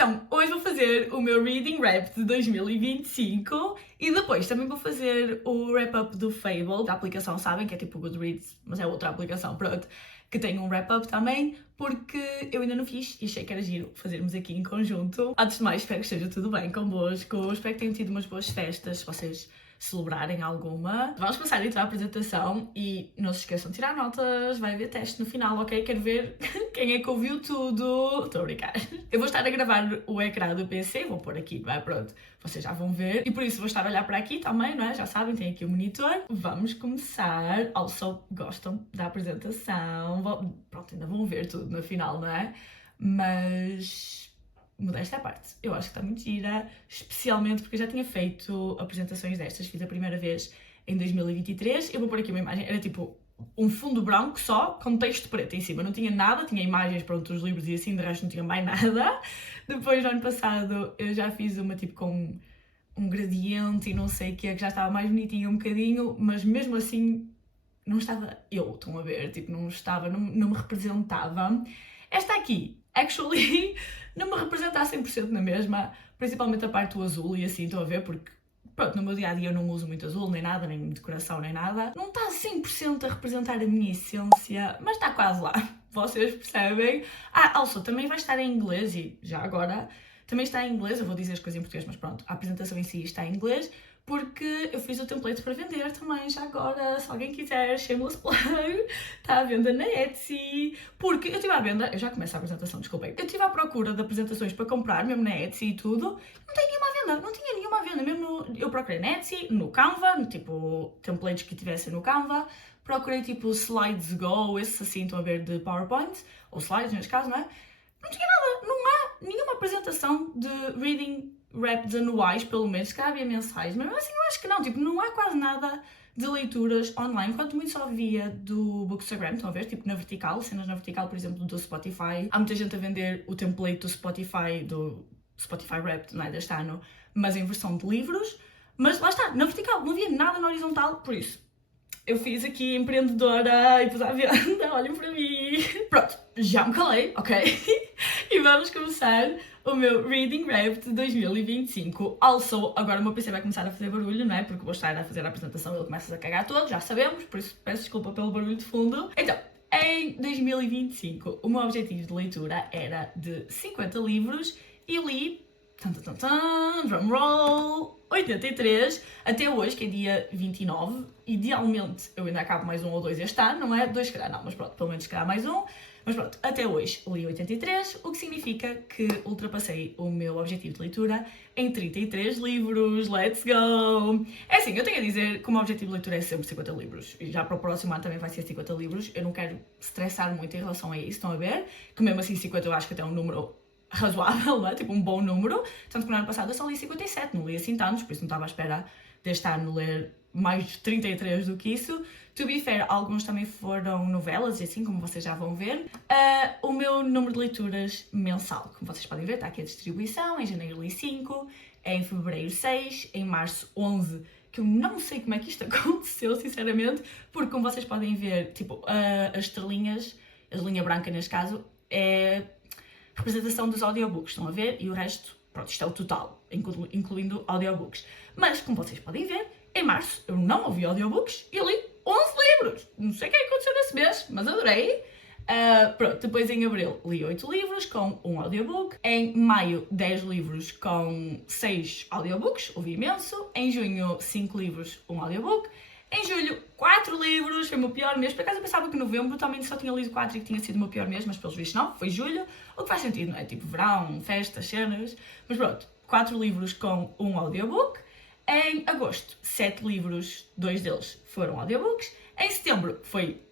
Então, hoje vou fazer o meu Reading Wrap de 2025 e depois também vou fazer o wrap-up do Fable, da aplicação, sabem, que é tipo o Goodreads, mas é outra aplicação, pronto, que tem um wrap-up também, porque eu ainda não fiz e achei que era giro fazermos aqui em conjunto. Antes de mais, espero que esteja tudo bem convosco, espero que tenham tido umas boas festas, se vocês celebrarem alguma. Vamos começar então a apresentação e não se esqueçam de tirar notas, vai haver teste no final, ok? Quero ver quem é que ouviu tudo. Estou a brincar. Eu vou estar a gravar o ecrã do PC, vou pôr aqui, vai, pronto, vocês já vão ver. E por isso vou estar a olhar para aqui também, não é? Já sabem, tem aqui o monitor. Vamos começar. Also, gostam da apresentação? Pronto, ainda vão ver tudo no final, não é? Mas modéstia à parte, eu acho que está muito gira, especialmente porque eu já tinha feito apresentações destas, fiz a primeira vez em 2023, eu vou pôr aqui uma imagem, era tipo um fundo branco só, com texto preto em cima, não tinha nada, tinha imagens para outros livros e assim, de resto não tinha mais nada. Depois, no ano passado, eu já fiz uma tipo com um gradiente e não sei o que já estava mais bonitinha um bocadinho, mas mesmo assim não estava eu, estão a ver, tipo, não estava, não me representava. Esta aqui, actually, não me representa a 100% na mesma, principalmente a parte do azul e assim, estão a ver, porque pronto, no meu dia-a-dia eu não uso muito azul, nem nada, nem decoração, nem nada. Não está 100% a representar a minha essência, mas está quase lá, vocês percebem? Also, também vai estar em inglês e já agora também está em inglês, eu vou dizer as coisas em português, mas pronto, a apresentação em si está em inglês, porque eu fiz o template para vender também, já agora, se alguém quiser, shameless plug, está à venda na Etsy, porque eu estive à venda, eu já começo a apresentação, desculpem, eu estive à procura de apresentações para comprar, mesmo na Etsy e tudo, não tem nenhuma à venda, não tinha nenhuma à venda, mesmo eu procurei na Etsy, no Canva, tipo, templates que tivessem no Canva, procurei tipo Slides Go, esses assim, estão a ver, de PowerPoint, ou Slides neste caso, não é? Não tinha nada, não há nenhuma apresentação de Reading Wraps anuais, pelo menos, que havia mensais, mas assim eu acho que não, tipo, não há quase nada de leituras online, quanto muito só via do Bookstagram, estão a ver, tipo na vertical, cenas na vertical, por exemplo, do Spotify. Há muita gente a vender o template do Spotify Wrapped, não é, deste ano, mas em versão de livros, mas lá está, na vertical, não havia nada na horizontal, por isso eu fiz aqui empreendedora e pus à venda, olhem para mim. Pronto, já me calei, ok? E vamos começar o meu Reading Wrap de 2025. Also, agora o meu PC vai começar a fazer barulho, não é? Porque vou estar a fazer a apresentação e ele começa a cagar todo, já sabemos, por isso peço desculpa pelo barulho de fundo. Então, em 2025, o meu objetivo de leitura era de 50 livros e li, drumroll, 83, até hoje, que é dia 29. Idealmente eu ainda acabo mais um ou dois este ano, não é? Dois se calhar não, mas pronto, pelo menos se calhar mais um. Mas pronto, até hoje li 83, o que significa que ultrapassei o meu objetivo de leitura em 33 livros. Let's go! É assim, eu tenho a dizer que o meu objetivo de leitura é sempre 50 livros. E já para o próximo ano também vai ser 50 livros. Eu não quero estressar muito em relação a isso, estão a ver? Que mesmo assim 50 eu acho que até é um número razoável, não é? Tipo um bom número. Tanto que no ano passado eu só li 57, não li assim tantos, por isso não estava à espera deste ano ler mais de 33 do que isso. To be fair, alguns também foram novelas e assim, como vocês já vão ver. O meu número de leituras mensal, como vocês podem ver, está aqui a distribuição. Em janeiro li 5, em fevereiro 6, em março 11, que eu não sei como é que isto aconteceu, sinceramente, porque como vocês podem ver, tipo, as estrelinhas, a linha branca neste caso, é representação dos audiobooks, estão a ver? E o resto, pronto, isto é o total, incluindo audiobooks. Mas, como vocês podem ver, em março eu não ouvi audiobooks e li 11 livros. Não sei o que aconteceu nesse mês, mas adorei. Pronto, depois em abril li 8 livros com um audiobook. Em maio, 10 livros com 6 audiobooks, ouvi imenso. Em junho, 5 livros, um audiobook. Em julho, 4 livros, foi o meu pior mês. Por acaso eu pensava que novembro também só tinha lido 4 e que tinha sido o meu pior mês, mas pelos vistos não, foi julho. O que faz sentido, não é? Tipo verão, festas, cenas. Mas pronto, 4 livros com um audiobook. Em agosto, 7 livros, 2 deles foram audiobooks. Em setembro foi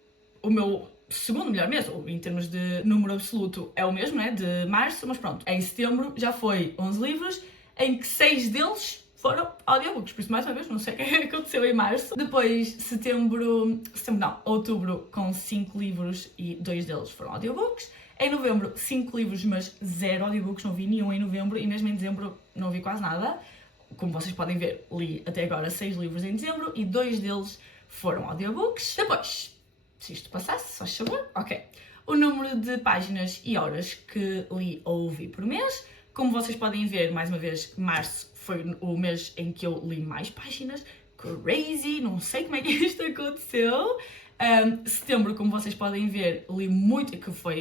o meu segundo melhor mês, ou em termos de número absoluto é o mesmo, né? De março, mas pronto. Em setembro já foi 11 livros, em que 6 deles foram audiobooks, por isso mais uma vez não sei o que aconteceu em março. Depois outubro com 5 livros e 2 deles foram audiobooks. Em novembro 5 livros, mas 0 audiobooks, não vi nenhum em novembro e mesmo em dezembro não vi quase nada. Como vocês podem ver, li até agora 6 livros em dezembro e 2 deles foram audiobooks. Depois, se isto passasse, só favor, ok. O número de páginas e horas que li ou ouvi por mês Como vocês podem ver, mais uma vez, março foi o mês em que eu li mais páginas. Crazy, não sei como é que isto aconteceu. Setembro, como vocês podem ver, li muito,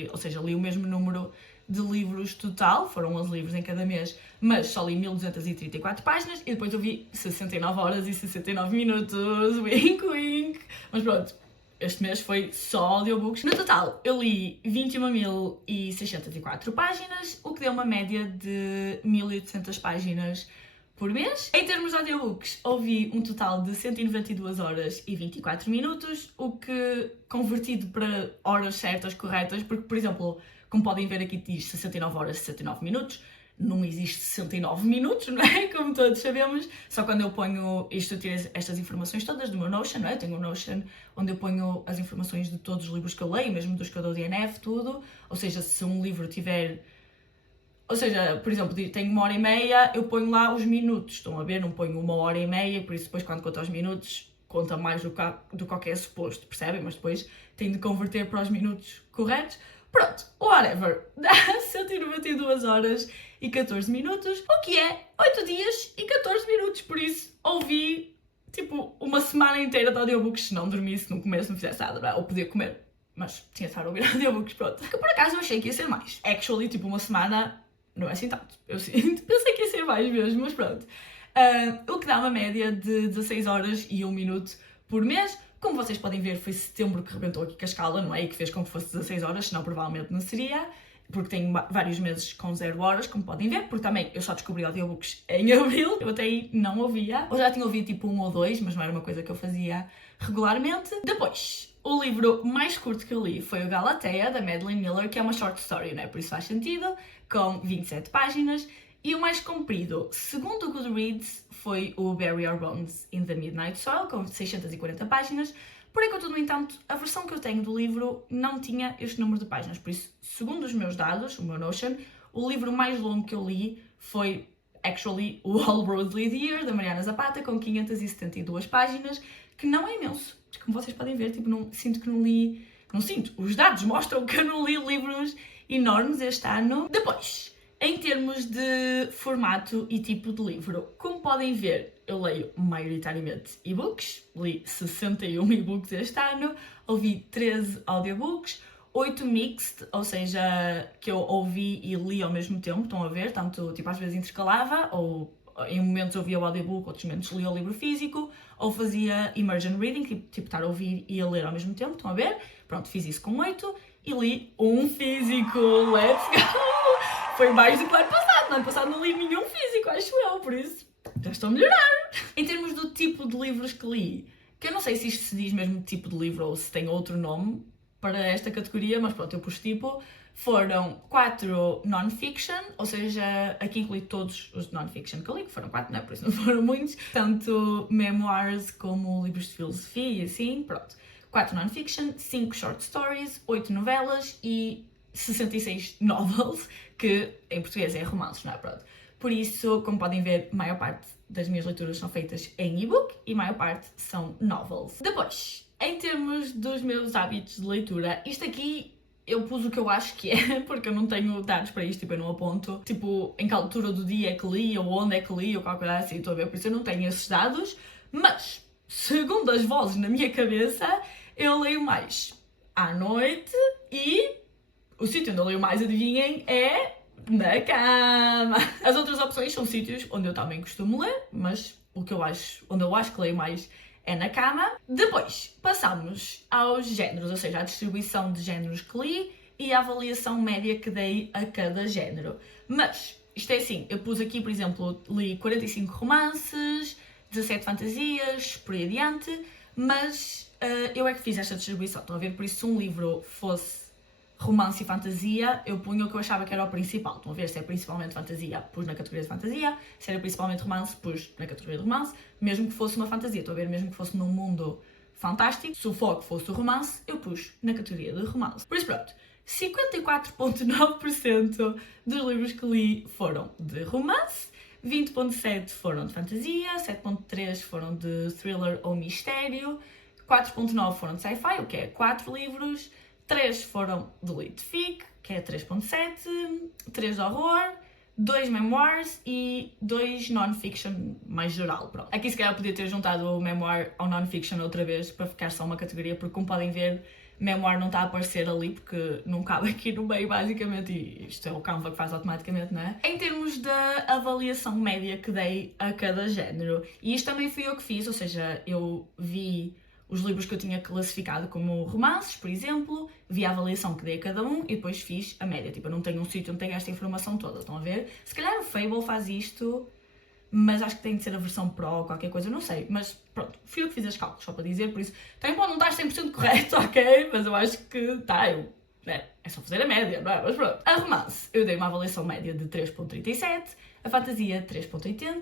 ou seja, li o mesmo número de livros total, foram 11 livros em cada mês, mas só li 1234 páginas e depois eu vi 69 horas e 69 minutos, wink wink. Mas pronto, este mês foi só audiobooks. No total, eu li 21.604 páginas, o que deu uma média de 1.800 páginas por mês. Em termos de audiobooks, ouvi um total de 192 horas e 24 minutos, o que convertido para horas certas, corretas, porque, por exemplo, como podem ver aqui diz 69 horas e 69 minutos, não existe 69 minutos, não é? Como todos sabemos, só quando eu ponho isto, eu tiro estas informações todas do meu Notion, não é? Eu tenho um Notion onde eu ponho as informações de todos os livros que eu leio, mesmo dos que eu dou DNF, tudo, ou seja, se um livro tiver... Ou seja, por exemplo, tenho 1h30, eu ponho lá os minutos, estão a ver? Não ponho 1h30, por isso depois quando conta os minutos, conta mais do que é suposto, percebem? Mas depois tenho de converter para os minutos corretos. Pronto, whatever, dá 192 horas e 14 minutos, o que é 8 dias e 14 minutos, por isso ouvi, tipo, uma semana inteira de audiobooks, se não dormisse, não comesse, não fizesse nada, ou podia comer, mas tinha de estar a ouvir audiobooks, pronto. Que por acaso eu achei que ia ser mais. Actually, tipo, uma semana não é assim tanto. Pensei que ia ser mais mesmo, mas pronto. O que dá uma média de 16 horas e 1 minuto por mês. Como vocês podem ver, foi setembro que rebentou aqui com a escala, não é? E que fez com que fosse 16 horas, senão provavelmente não seria. Porque tenho vários meses com 0 horas, como podem ver, porque também eu só descobri audiobooks em abril, eu até aí não ouvia. Eu já tinha ouvido tipo 1 ou 2, mas não era uma coisa que eu fazia regularmente. Depois, o livro mais curto que eu li foi o Galatea, da Madeline Miller, que é uma short story, não é? Por isso faz sentido, com 27 páginas. E o mais comprido, segundo o Goodreads, foi o Bury Your Bones in the Midnight Soil, com 640 páginas. Porém, contudo, no entanto, a versão que eu tenho do livro não tinha este número de páginas. Por isso, segundo os meus dados, o meu Notion, o livro mais longo que eu li foi, actually, o All Roads Lead Here, da Mariana Zapata, com 572 páginas, que não é imenso. Mas como vocês podem ver, tipo, sinto que não li... Não sinto, os dados mostram que eu não li livros enormes este ano. Depois, em termos de formato e tipo de livro, como podem ver, eu leio maioritariamente e-books, li 61 e-books este ano, ouvi 13 audiobooks, 8 mixed, ou seja, que eu ouvi e li ao mesmo tempo, estão a ver, tanto tipo às vezes intercalava, ou em momentos ouvia o audiobook, outros momentos lia o livro físico, ou fazia immersion reading, tipo estar a ouvir e a ler ao mesmo tempo, estão a ver? Pronto, fiz isso com 8 e li um físico, let's go! Foi mais do que o ano passado. No ano passado não li nenhum físico, acho eu, por isso já estou a melhorar. Em termos do tipo de livros que li, que eu não sei se isto se diz mesmo tipo de livro ou se tem outro nome para esta categoria, mas pronto, eu pus tipo, foram 4 non-fiction, ou seja, aqui incluí todos os non-fiction que eu li, que foram 4, não é? Por isso não foram muitos, tanto memoirs como livros de filosofia e assim, pronto. 4 non-fiction, 5 short stories, 8 novelas e 66 novels, que em português é romances, não é? Pronto. Por isso, como podem ver, a maior parte das minhas leituras são feitas em e-book e a maior parte são novels. Depois, em termos dos meus hábitos de leitura, isto aqui eu pus o que eu acho que é, porque eu não tenho dados para isto, tipo, eu não aponto, tipo, em que altura do dia é que li, ou onde é que li, ou qualquer coisa assim, estou a ver, por isso eu não tenho esses dados, mas, segundo as vozes na minha cabeça, eu leio mais à noite e o sítio onde eu leio mais, adivinhem, é na cama. As outras opções são sítios onde eu também costumo ler, mas onde eu acho que leio mais é na cama. Depois, passamos aos géneros, ou seja, a distribuição de géneros que li e a avaliação média que dei a cada género. Mas, isto é assim, eu pus aqui, por exemplo, li 45 romances, 17 fantasias, por aí adiante, mas eu é que fiz esta distribuição, estão a ver? Por isso, se um livro fosse romance e fantasia, eu punha o que eu achava que era o principal. Estão a ver? Se é principalmente fantasia, pus na categoria de fantasia. Se era principalmente romance, pus na categoria de romance. Mesmo que fosse uma fantasia, estão a ver? Mesmo que fosse num mundo fantástico, se o foco fosse o romance, eu pus na categoria de romance. Por isso, pronto. 54,9% dos livros que li foram de romance, 20,7% foram de fantasia, 7,3% foram de thriller ou mistério, 4,9% foram de sci-fi, o que é 4 livros, 3 foram de lit fic, que é 3,7, 3 de horror, 2 memoirs e 2 non-fiction mais geral, pronto. Aqui se calhar podia ter juntado o memoir ao non-fiction outra vez para ficar só uma categoria, porque como podem ver, memoir não está a aparecer ali porque não cabe aqui no meio basicamente e isto é o Canva que faz automaticamente, não é? Em termos da avaliação média que dei a cada género, e isto também fui eu que fiz, ou seja, eu vi os livros que eu tinha classificado como romances, por exemplo, vi a avaliação que dei a cada um e depois fiz a média. Tipo, eu não tenho um sítio onde tenho esta informação toda, estão a ver? Se calhar o Fable faz isto, mas acho que tem de ser a versão Pro ou qualquer coisa, não sei. Mas pronto, fui eu que fiz as cálculos, só para dizer, por isso também pode não estar 100% correto, ok? Mas eu acho que está, é só fazer a média, não é? Mas pronto. A romance, eu dei uma avaliação média de 3.37, a fantasia 3.80,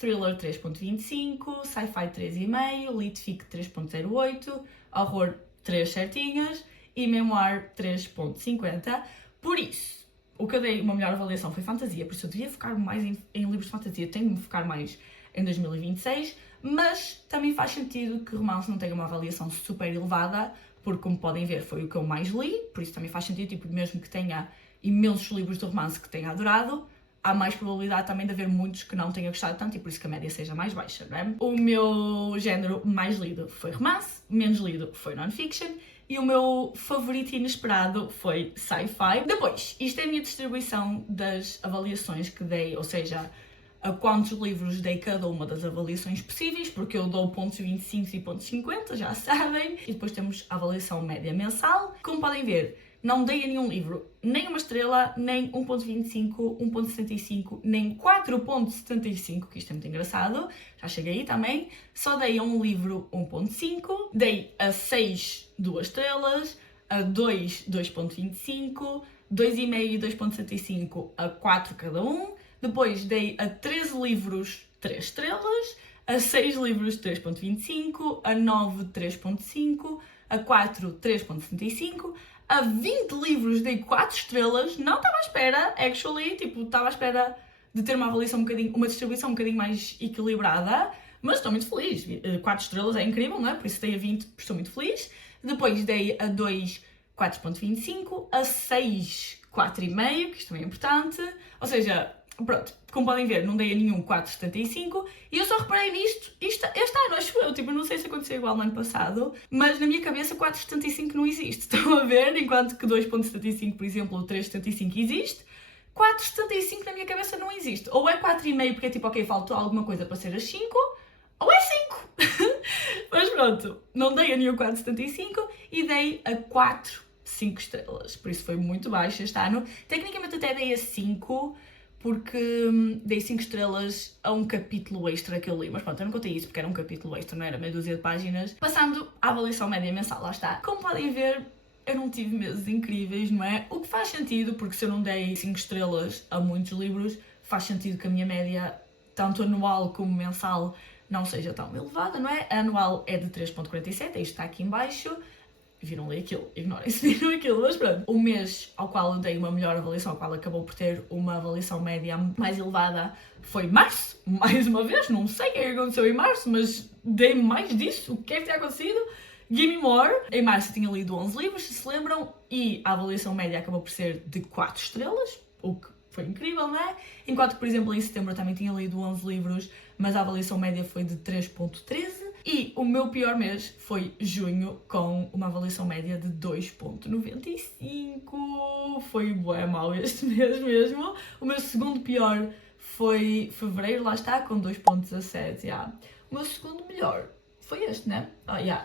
thriller 3.25, sci-fi 3,5, lit-fic 3.08, horror 3 certinhas e memoir 3.50. Por isso, o que eu dei uma melhor avaliação foi fantasia, por isso eu devia focar mais em livros de fantasia, tenho de me focar mais em 2026, mas também faz sentido que romance não tenha uma avaliação super elevada, porque como podem ver foi o que eu mais li, por isso também faz sentido, tipo, mesmo que tenha imensos livros de romance que tenha adorado, há mais probabilidade também de haver muitos que não tenha gostado tanto e por isso que a média seja mais baixa, não é? O meu género mais lido foi romance, menos lido foi non-fiction e o meu favorito inesperado foi sci-fi. Depois, isto é a minha distribuição das avaliações que dei, ou seja, a quantos livros dei cada uma das avaliações possíveis, porque eu dou pontos 25 e pontos 50, já sabem. E depois temos a avaliação média mensal. Como podem ver, não dei a nenhum livro nem uma estrela, nem 1.25, 1.75, nem 4.75, que isto é muito engraçado, já cheguei aí também. Só dei a um livro 1.5, dei a 6 2 estrelas, a 2 2.25, 2,5 e 2.75 a 4 cada um. Depois dei a 13 livros 3 estrelas, a 6 livros 3.25, a 9 3.5, a 4 3.75, a 20 livros dei 4 estrelas, não estava à espera, actually, tipo, estava à espera de ter uma avaliação uma distribuição um bocadinho mais equilibrada, mas estou muito feliz, 4 estrelas é incrível, não é? Por isso dei a 20, estou muito feliz. Depois dei a 2 4.25, a 6 4,5, que isto também é importante, ou seja, pronto, como podem ver, não dei a nenhum 4,75 e eu só reparei nisto este ano, acho eu, tipo, não sei se aconteceu igual no ano passado, mas na minha cabeça 4,75 não existe, estão a ver? Enquanto que 2,75, por exemplo, ou 3,75 existe, 4,75 na minha cabeça não existe. Ou é 4,5 porque é tipo, ok, faltou alguma coisa para ser as 5, ou é 5. Mas pronto, não dei a nenhum 4,75 e dei a 4 5 estrelas, por isso foi muito baixo este ano. Tecnicamente até dei a 5, porque dei 5 estrelas a um capítulo extra que eu li, mas pronto, eu não contei isso porque era um capítulo extra, não era meia dúzia de páginas. Passando à avaliação média mensal, lá está. Como podem ver, eu não tive meses incríveis, não é? O que faz sentido, porque se eu não dei 5 estrelas a muitos livros, faz sentido que a minha média, tanto anual como mensal, não seja tão elevada, não é? A anual é de 3.47, isto está aqui em baixo. Viram ali aquilo, ignorem se viram aquilo, mas pronto. O mês ao qual eu dei uma melhor avaliação, ao qual acabou por ter uma avaliação média mais elevada, foi março, mais uma vez, não sei o que é que aconteceu em março, mas dei mais disso, o que é que tem acontecido? Gimme More. Em março eu tinha lido 11 livros, se lembram, e a avaliação média acabou por ser de 4 estrelas, o que foi incrível, não é? Enquanto que, por exemplo, em setembro eu também tinha lido 11 livros, mas a avaliação média foi de 3.13. E o meu pior mês foi junho, com uma avaliação média de 2.95. Foi bué mau este mês mesmo. O meu segundo pior foi fevereiro, lá está, com 2.17. Yeah. O meu segundo melhor foi este, né?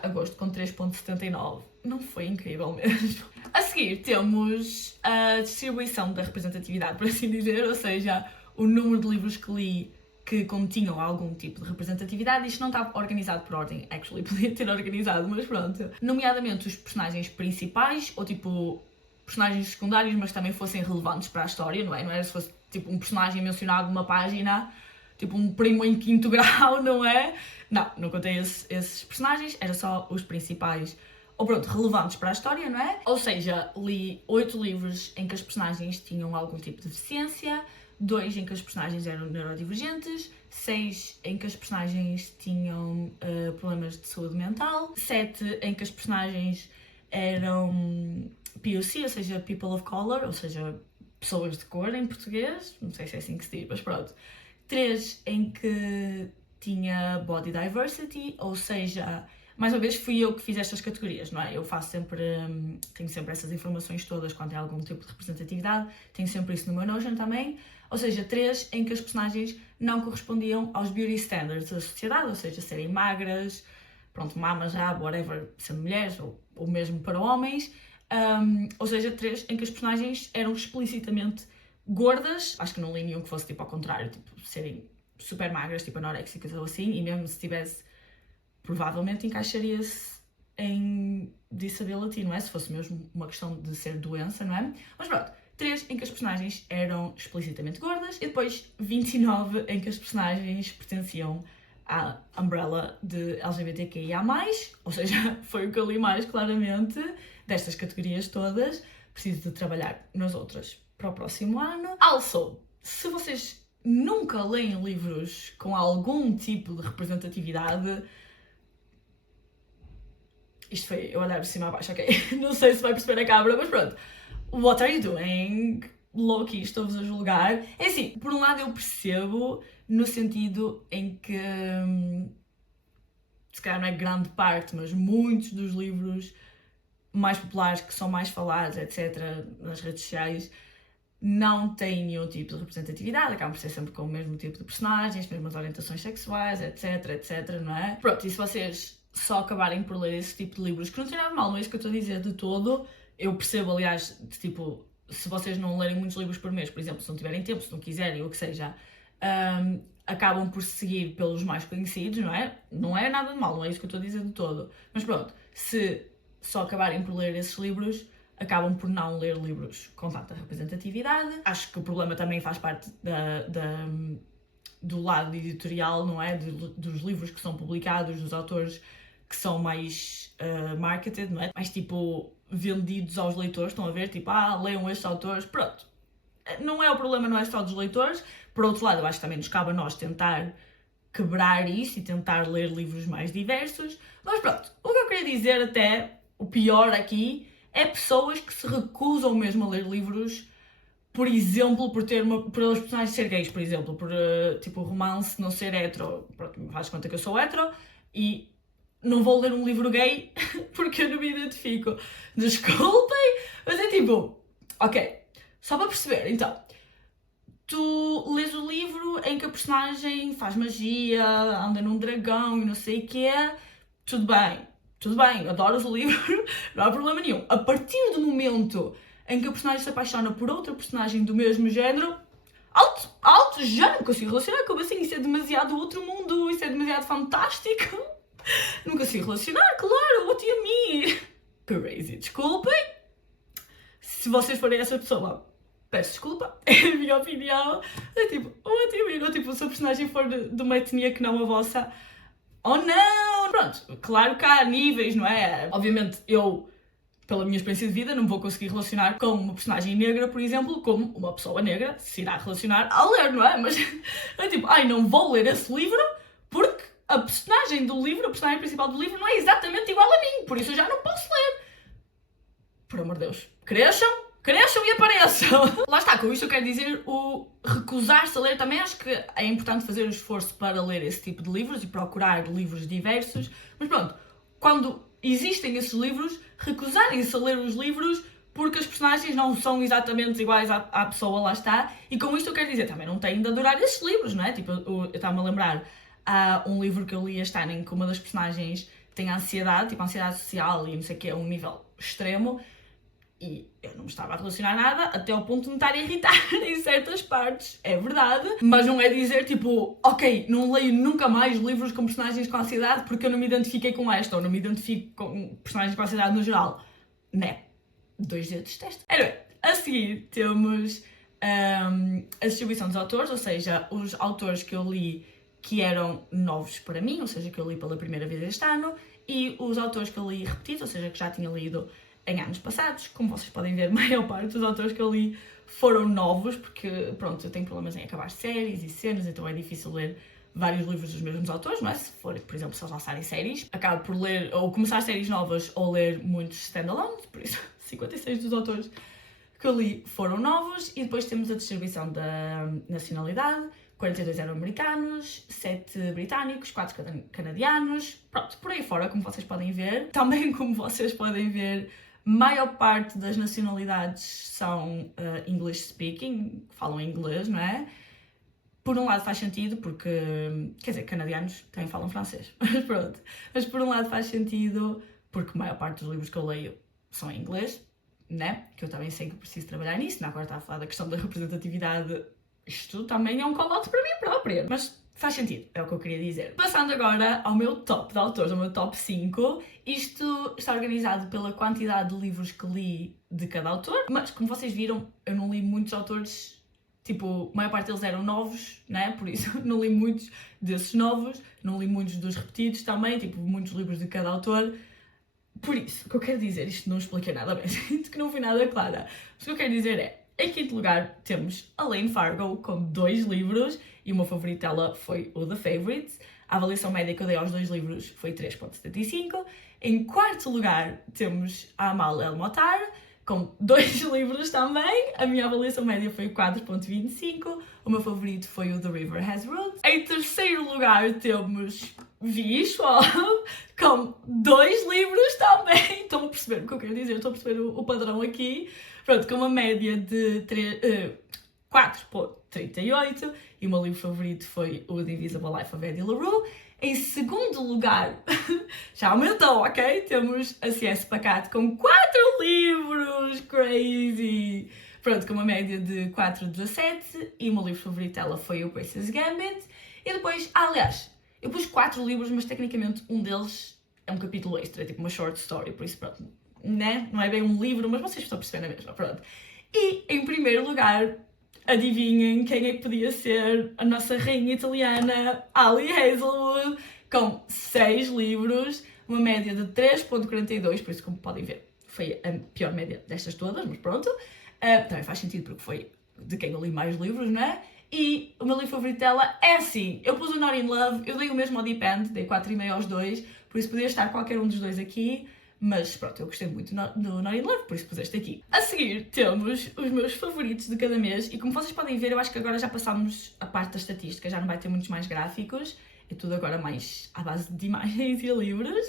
Agosto, com 3.79. Não foi incrível mesmo. A seguir temos a distribuição da representatividade, por assim dizer, ou seja, o número de livros que li que continham algum tipo de representatividade. Isto não está organizado por ordem, actually, podia ter organizado, mas pronto. Nomeadamente os personagens principais, ou tipo, personagens secundários, mas também fossem relevantes para a história, não é? Não era se fosse tipo um personagem mencionado numa página, tipo um primo em 5º grau, não é? Não contei esses personagens, era só os principais, ou pronto, relevantes para a história, não é? Ou seja, li 8 livros em que as personagens tinham algum tipo de deficiência, 2 em que as personagens eram neurodivergentes, 6 em que as personagens tinham problemas de saúde mental, 7 em que as personagens eram POC, ou seja, People of Color, ou seja, pessoas de cor em português, não sei se é assim que se diz, mas pronto. 3 em que tinha body diversity, ou seja, mais uma vez fui eu que fiz estas categorias, não é? Eu faço sempre, tenho sempre essas informações todas quando há algum tipo de representatividade, tenho sempre isso no meu Notion também. Ou seja, 3 em que as personagens não correspondiam aos beauty standards da sociedade, ou seja, serem magras, pronto, mamas, rabo, whatever, sendo mulheres, ou mesmo para homens. Ou seja, 3 em que as personagens eram explicitamente gordas. Acho que não li nenhum que fosse tipo ao contrário, tipo serem super magras, tipo anoréxicas ou assim, e mesmo se tivesse, provavelmente encaixaria-se em disability, não é? Se fosse mesmo uma questão de ser doença, não é? Mas pronto, 3 em que as personagens eram explicitamente gordas e depois 29 em que as personagens pertenciam à umbrella de LGBTQIA+, ou seja, foi o que eu li mais claramente destas categorias todas. Preciso de trabalhar nas outras para o próximo ano. Also, se vocês nunca leem livros com algum tipo de representatividade, isto foi eu olhar de cima a baixo, ok? Não sei se vai perceber a câmera, mas pronto. What are you doing? Louco, estou-vos a julgar. É assim, por um lado eu percebo, no sentido em que, se calhar não é grande parte, mas muitos dos livros mais populares, que são mais falados, etc., nas redes sociais, não têm nenhum tipo de representatividade, acabam por ser sempre com o mesmo tipo de personagens, mesmas orientações sexuais, etc, etc, não é? Pronto, e se vocês só acabarem por ler esse tipo de livros, que não tem nada de mal, não é isso que eu estou a dizer de todo, eu percebo, aliás, de, tipo, se vocês não lerem muitos livros por mês, por exemplo, se não tiverem tempo, se não quiserem, ou o que seja, acabam por seguir pelos mais conhecidos, não é? Não é nada de mal, não é isso que eu estou a dizer de todo. Mas pronto, se só acabarem por ler esses livros, acabam por não ler livros com tanta representatividade. Acho que o problema também faz parte do lado editorial, não é? Dos livros que são publicados, dos autores que são mais marketed, não é? Mais tipo vendidos aos leitores, estão a ver? Tipo, leiam estes autores, pronto. Não é o problema, não é só dos leitores. Por outro lado, eu acho que também nos cabe a nós tentar quebrar isso e tentar ler livros mais diversos. Mas pronto, o que eu queria dizer até, o pior aqui, é pessoas que se recusam mesmo a ler livros, por exemplo, por as personagens ser gays, por exemplo, por tipo romance não ser hetero. Pronto, me faz conta que eu sou hetero e não vou ler um livro gay porque eu não me identifico. Desculpem, mas é tipo, ok, só para perceber, então, tu lês o livro em que a personagem faz magia, anda num dragão e não sei o quê, tudo bem, adoras o livro, não há problema nenhum. A partir do momento em que a personagem se apaixona por outra personagem do mesmo género, alto, já não consigo relacionar. Como assim? Isso é demasiado outro mundo, isso é demasiado fantástico. Não consigo relacionar, claro, what do you mean? Crazy, desculpem. Se vocês forem essa pessoa, peço desculpa, é a minha opinião. É tipo, what do you mean? Ou tipo, se o personagem for de uma etnia que não a vossa, oh não! Pronto, claro que há níveis, não é? Obviamente eu, pela minha experiência de vida, não vou conseguir relacionar com uma personagem negra, por exemplo, como uma pessoa negra se irá relacionar ao ler, não é? Mas é tipo, não vou ler esse livro porque a personagem do livro, a personagem principal do livro, não é exatamente igual a mim, por isso eu já não posso ler. Por amor de Deus, cresçam e apareçam! Lá está, com isto eu quero dizer o recusar-se a ler. Também acho que é importante fazer o esforço para ler esse tipo de livros e procurar livros diversos, mas pronto, quando existem esses livros, recusarem-se a ler os livros porque as personagens não são exatamente iguais à pessoa, lá está, e com isto eu quero dizer, também não têm de adorar esses livros, não é? Tipo, eu estava-me a lembrar, há um livro que eu li este ano em que uma das personagens tem ansiedade, tipo ansiedade social e não sei o que, a um nível extremo, e eu não me estava a relacionar nada até ao ponto de me estar a irritar em certas partes, é verdade, mas não é dizer tipo, ok, não leio nunca mais livros com personagens com ansiedade porque eu não me identifiquei com esta, ou não me identifico com personagens com ansiedade no geral, né? 2 dedos de testa. Anyway, a seguir temos a distribuição dos autores, ou seja, os autores que eu li que eram novos para mim, ou seja, que eu li pela primeira vez este ano, e os autores que eu li repetidos, ou seja, que já tinha lido em anos passados. Como vocês podem ver, a maior parte dos autores que eu li foram novos, porque, pronto, eu tenho problemas em acabar séries e cenas, então é difícil ler vários livros dos mesmos autores, não é? Se for, por exemplo, se eles lançarem séries, acabo por ler, ou começar séries novas, ou ler muitos standalones, por isso, 56 dos autores que que eu li foram novos e depois temos a distribuição da nacionalidade. 42 eram americanos, 7 britânicos, 4 canadianos, pronto, por aí fora, como vocês podem ver. Também, como vocês podem ver, maior parte das nacionalidades são English speaking, falam inglês, não é? Por um lado faz sentido, porque, quer dizer, canadianos também falam francês, mas pronto. Mas por um lado faz sentido, porque a maior parte dos livros que eu leio são em inglês, né? Que eu também sei que preciso trabalhar nisso, agora está a falar da questão da representatividade. Isto também é um call-out para mim própria, mas faz sentido, é o que eu queria dizer. Passando agora ao meu top de autores, ao meu top 5, isto está organizado pela quantidade de livros que li de cada autor, mas como vocês viram, eu não li muitos autores, tipo, a maior parte deles eram novos, né? Por isso não li muitos desses novos, não li muitos dos repetidos também, tipo, muitos livros de cada autor. Por isso, o que eu quero dizer, isto não expliquei nada bem, sinto que não fui nada clara. Mas o que eu quero dizer é, em quinto lugar temos a Lane Fargo com 2 livros e o meu favorito dela foi o The Favourites. A avaliação média que eu dei aos 2 livros foi 3.75. Em quarto lugar temos a Amal El-Mohtar com 2 livros também. A minha avaliação média foi 4.25. O meu favorito foi o The River Has Roots. Em terceiro lugar temos Visual com 2 livros também. Estão a perceber o que eu quero dizer? Estão a perceber o padrão aqui? Pronto, com uma média de 4.38 e o meu livro favorito foi o The Invisible Life of Eddie LaRue. Em segundo lugar, já aumentou, ok? Temos a C.S. Pacat com 4 livros, crazy! Pronto, com uma média de 4.17 e o meu livro favorito dela foi o Queen's Gambit. E depois, aliás, eu pus 4 livros, mas tecnicamente um deles é um capítulo extra, é tipo uma short story, por isso pronto. Né? Não é bem um livro, mas vocês estão percebendo a mesma, pronto. E, em primeiro lugar, adivinhem quem é que podia ser a nossa rainha italiana, Ali Hazelwood, com 6 livros, uma média de 3.42, por isso, como podem ver, foi a pior média destas todas, mas pronto. Também faz sentido porque foi de quem eu li mais livros, não é? E o meu livro favorito dela é assim, eu pus o Not in Love, eu dei o mesmo ao Deep End, dei 4,5 aos 2, por isso podia estar qualquer um dos 2 aqui. Mas pronto, eu gostei muito do Not in Love, por isso pus este aqui. A seguir temos os meus favoritos de cada mês e como vocês podem ver, eu acho que agora já passámos a parte da estatística, já não vai ter muitos mais gráficos, é tudo agora mais à base de imagens e livros.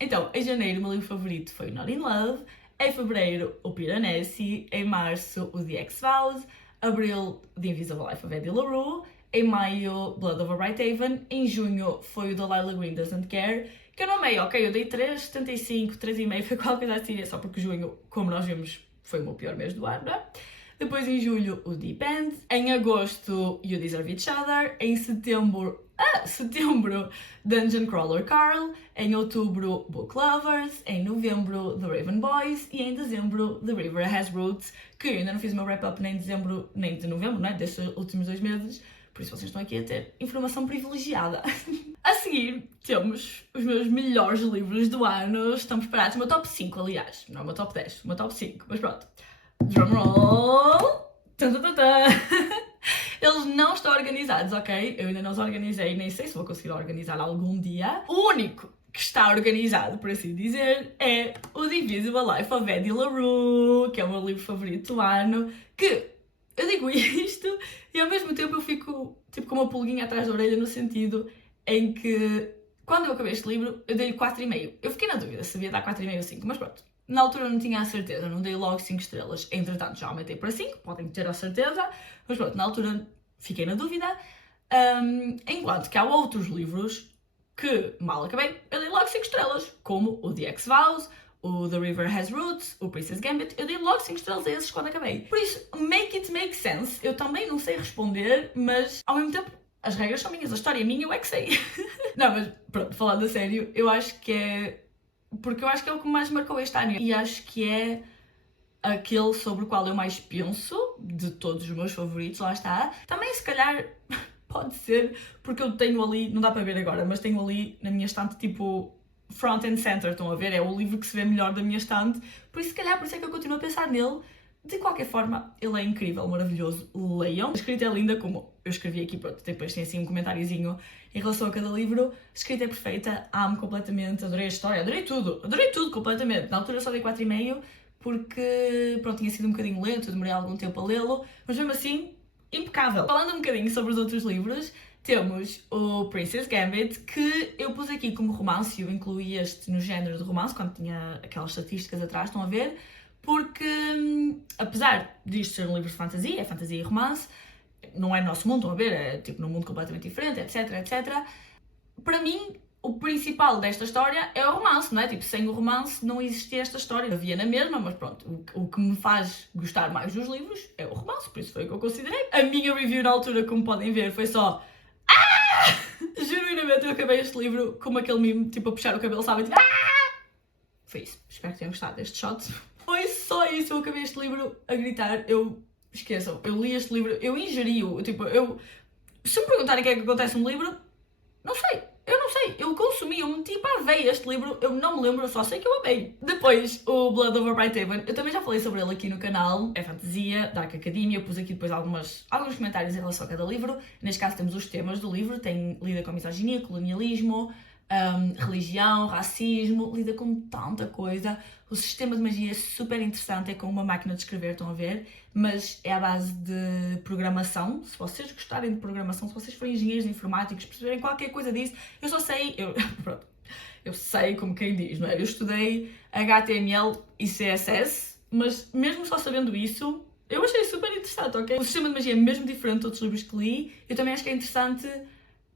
Então, em janeiro o meu livro favorito foi o Not in Love, em fevereiro o Piranesi, em março o The X-Files, abril The Invisible Life of Eddie LaRue, em maio Blood Over Whitehaven, em junho foi o Delilah Green Doesn't Care, que eu não amei, ok, eu dei 3,75, 3,5, foi qualquer coisa assim, é só porque junho, como nós vimos, foi o meu pior mês do ano, não é? Depois em julho, o Deep End. Em agosto, You Deserve Each Other. Em setembro, Dungeon Crawler Carl. Em outubro, Book Lovers. Em novembro, The Raven Boys. E em dezembro, The River Has Roots, que eu ainda não fiz o meu wrap-up nem de dezembro, nem de novembro, não é? Destes últimos 2 meses. Por isso vocês estão aqui a ter informação privilegiada. A seguir, temos os meus melhores livros do ano. Estão preparados? O meu top 5, aliás. Não é o meu top 10, o meu top 5. Mas pronto. Drumroll! Eles não estão organizados, ok? Eu ainda não os organizei, nem sei se vou conseguir organizar algum dia. O único que está organizado, por assim dizer, é o The Invisible Life of Eddie LaRue, que é o meu livro favorito do ano, que eu digo isto e ao mesmo tempo eu fico tipo com uma pulguinha atrás da orelha no sentido em que quando eu acabei este livro eu dei-lhe 4,5. Eu fiquei na dúvida se devia dar 4,5 ou 5, mas pronto. Na altura eu não tinha a certeza, não dei logo 5 estrelas. Entretanto já aumentei para 5, podem ter a certeza, mas pronto, na altura fiquei na dúvida. Enquanto que há outros livros que mal acabei, eu dei logo 5 estrelas, como o The X-Files, o The River Has Roots, o Princess Gambit, eu dei logo 5 estrelas a esses quando acabei. Por isso, make it make sense. Eu também não sei responder, mas ao mesmo tempo, as regras são minhas, a história é minha, eu é que sei. Não, mas pronto, falando a sério, eu acho que é... Porque eu acho que é o que mais marcou este ano e acho que é aquele sobre o qual eu mais penso, de todos os meus favoritos, lá está. Também se calhar pode ser porque eu tenho ali, não dá para ver agora, mas tenho ali na minha estante tipo front and center, estão a ver? É o livro que se vê melhor da minha estante, por isso se calhar por isso é que eu continuo a pensar nele. De qualquer forma, ele é incrível, maravilhoso, leiam. A escrita é linda, como eu escrevi aqui, pronto, depois tem assim um comentáriozinho em relação a cada livro. A escrita é perfeita, amo completamente, adorei a história, adorei tudo completamente. Na altura eu só dei 4,5, porque, pronto, tinha sido um bocadinho lento, eu demorei algum tempo a lê-lo, mas mesmo assim, impecável. Falando um bocadinho sobre os outros livros, temos o Princess Gambit, que eu pus aqui como romance, e eu incluí este no género de romance, quando tinha aquelas estatísticas atrás, estão a ver? Porque, apesar disto ser um livro de fantasia, é fantasia e romance, não é no nosso mundo, estão a ver? É tipo num mundo completamente diferente, etc, etc. Para mim, o principal desta história é o romance, não é? Tipo, sem o romance não existia esta história. Havia na mesma, mas pronto, o que me faz gostar mais dos livros é o romance, por isso foi o que eu considerei. A minha review na altura, como podem ver, foi só... Genuinamente eu acabei este livro como aquele meme, tipo, a puxar o cabelo, sabe? Tipo, foi isso. Espero que tenham gostado deste shot. Foi só isso, eu acabei este livro a gritar. Esqueçam, eu li este livro, eu ingeri-o, tipo, se me perguntarem o que é que acontece no livro, não sei. Eu não sei, eu consumi, eu meti para a veia este livro, eu não me lembro, eu só sei que eu amei. Depois, o Blood Over Brighthaven, eu também já falei sobre ele aqui no canal, é fantasia, Dark Academia, eu pus aqui depois alguns comentários em relação a cada livro. Neste caso temos os temas do livro, lida com misoginia, colonialismo, religião, racismo, lida com tanta coisa. O sistema de magia é super interessante, é com uma máquina de escrever, estão a ver, mas é à base de programação. Se vocês gostarem de programação, se vocês forem engenheiros informáticos, perceberem qualquer coisa disso, eu só sei, eu sei como quem diz, não é? Eu estudei HTML e CSS, mas mesmo só sabendo isso, eu achei super interessante, ok? O sistema de magia é mesmo diferente de outros livros que li, eu também acho que é interessante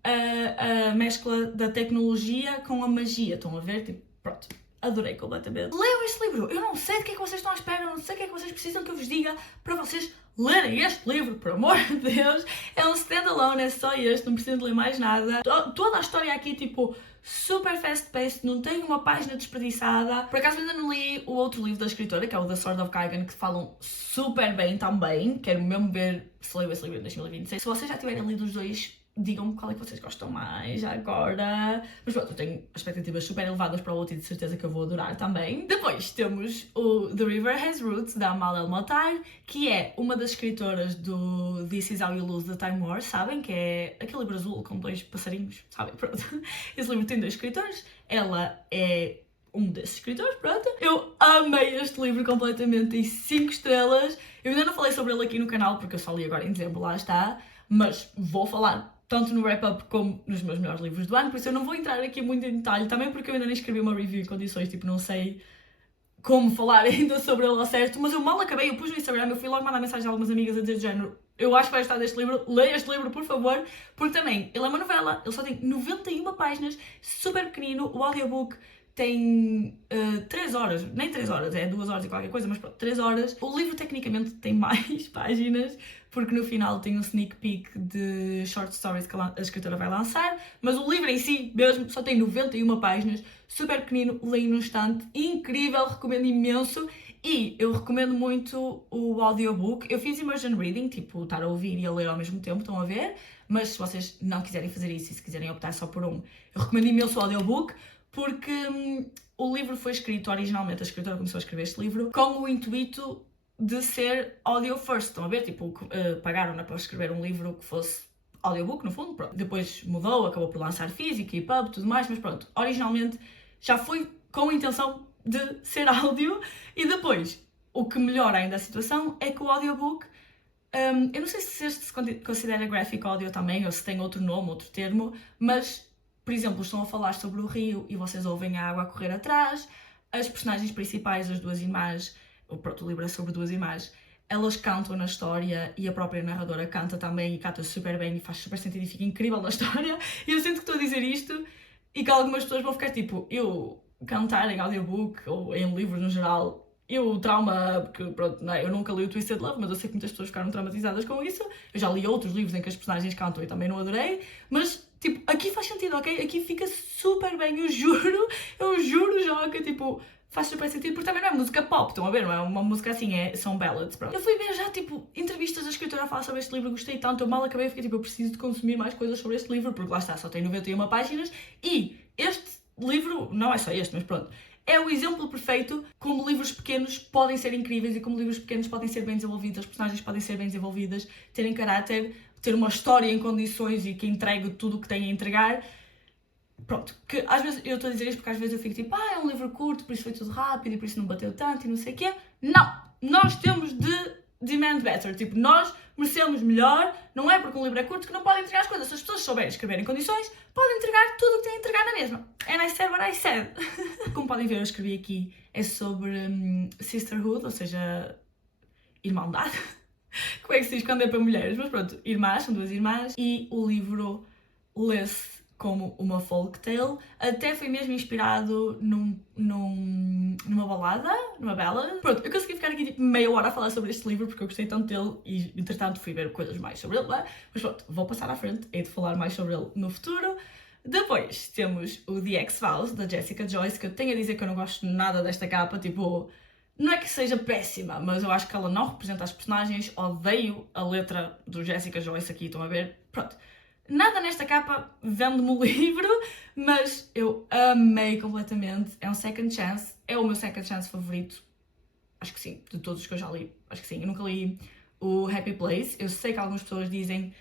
a mescla da tecnologia com a magia, estão a ver? Tipo, pronto, adorei completamente. Leiam este livro, eu não sei do que é que vocês estão à espera, eu não sei o que é que vocês precisam que eu vos diga para vocês lerem este livro, por amor de Deus. É um standalone, é só este, não precisam de ler mais nada. Toda a história aqui, tipo, super fast-paced, não tem uma página desperdiçada. Por acaso ainda não li o outro livro da escritora, que é o The Sword of Kaigan, que falam super bem também. Quero mesmo ver se leio esse livro em 2026. Se vocês já tiverem lido os dois, digam-me qual é que vocês gostam mais agora. Mas pronto, eu tenho expectativas super elevadas para o outro e de certeza que eu vou adorar também. Depois temos o The River Has Roots, da Amal El-Mohtar, que é uma das escritoras do This Is How You Lose the Time War, sabem? Que é aquele livro azul com dois passarinhos, sabem? Pronto. Esse livro tem dois escritores. Ela é um desses escritores, pronto. Eu amei este livro completamente, tem 5 estrelas. Eu ainda não falei sobre ele aqui no canal, porque eu só li agora em dezembro, lá está. Mas vou falar tanto no wrap-up como nos meus melhores livros do ano, por isso eu não vou entrar aqui muito em detalhe, também porque eu ainda nem escrevi uma review em condições, tipo, não sei como falar ainda sobre ele ao certo, mas eu mal acabei, eu pus no Instagram, eu fui logo mandar mensagem a algumas amigas a dizer do género, eu acho que vai gostar deste livro, leia este livro, por favor, porque também, ele é uma novela, ele só tem 91 páginas, super pequenino, o audiobook tem 3 horas, nem 3 horas, é 2 horas e qualquer coisa, mas pronto, 3 horas. O livro tecnicamente tem mais páginas, porque no final tem um sneak peek de short stories que a escritora vai lançar, mas o livro em si mesmo só tem 91 páginas, super pequenino, leio num instante, incrível, recomendo imenso. E eu recomendo muito o audiobook. Eu fiz immersion reading, tipo, estar a ouvir e a ler ao mesmo tempo, estão a ver? Mas se vocês não quiserem fazer isso e se quiserem optar só por um, eu recomendo imenso o audiobook, porque o livro foi escrito originalmente, a escritora começou a escrever este livro com o intuito de ser audio first, estão a ver? Tipo, pagaram-na para escrever um livro que fosse audiobook, no fundo, pronto. Depois mudou, acabou por lançar físico e pub, tudo mais, mas pronto, originalmente já foi com a intenção de ser áudio. E depois, o que melhora ainda a situação é que o audiobook, eu não sei se este se considera graphic audio também, ou se tem outro nome, outro termo, mas, por exemplo, estão a falar sobre o rio e vocês ouvem a água a correr atrás, as personagens principais, as duas irmãs, o livro é sobre duas irmãs, elas cantam na história e a própria narradora canta também e canta super bem e faz super sentido e fica incrível na história. E eu sinto que estou a dizer isto e que algumas pessoas vão ficar tipo, eu cantar em audiobook ou em livros no geral, eu trauma, porque pronto, não é? Eu nunca li o Twisted Love, mas eu sei que muitas pessoas ficaram traumatizadas com isso. Eu já li outros livros em que as personagens cantam e também não adorei, mas tipo, aqui faz sentido, ok? Aqui fica super bem, eu juro, Joca, tipo, faz super sentido, porque também não é música pop, estão a ver? Não é uma música assim, são ballads, pronto. Eu fui ver já, tipo, entrevistas da escritora a falar sobre este livro, gostei tanto, eu mal acabei, fiquei tipo, eu preciso de consumir mais coisas sobre este livro, porque lá está, só tem 91 páginas, e este livro, não é só este, mas pronto, é o exemplo perfeito como livros pequenos podem ser incríveis e como livros pequenos podem ser bem desenvolvidos, as personagens podem ser bem desenvolvidas, terem caráter, ter uma história em condições e que entregue tudo o que tem a entregar. pronto, que às vezes eu estou a dizer isto porque às vezes eu fico tipo, é um livro curto, por isso foi tudo rápido e por isso não bateu tanto e não sei o quê. Não! Nós temos de demand better, tipo, nós merecemos melhor, não é porque um livro é curto que não podem entregar as coisas. Se as pessoas souberem escrever em condições, podem entregar tudo o que têm a entregar na mesma. And I said what I said. Como podem ver, eu escrevi aqui, é sobre sisterhood, ou seja, irmandade. Como é que se diz quando é para mulheres? Mas pronto, irmãs, são duas irmãs, e o livro lê-se como uma folk tale, até foi mesmo inspirado numa balada, numa ballad. Pronto, eu consegui ficar aqui tipo meia hora a falar sobre este livro porque eu gostei tanto dele e entretanto fui ver coisas mais sobre ele, mas pronto, vou passar à frente, hei de falar mais sobre ele no futuro. Depois temos o The X-Files, da Jessica Joyce, que eu tenho a dizer que eu não gosto nada desta capa, tipo, não é que seja péssima, mas eu acho que ela não representa as personagens, odeio a letra do Jessica Joyce aqui, estão a ver? Pronto. Nada nesta capa vende-me o livro, mas eu amei completamente. É um second chance, é o meu second chance favorito. Acho que sim, de todos os que eu já li. Acho que sim. Eu nunca li o Happy Place. Eu sei que algumas pessoas dizem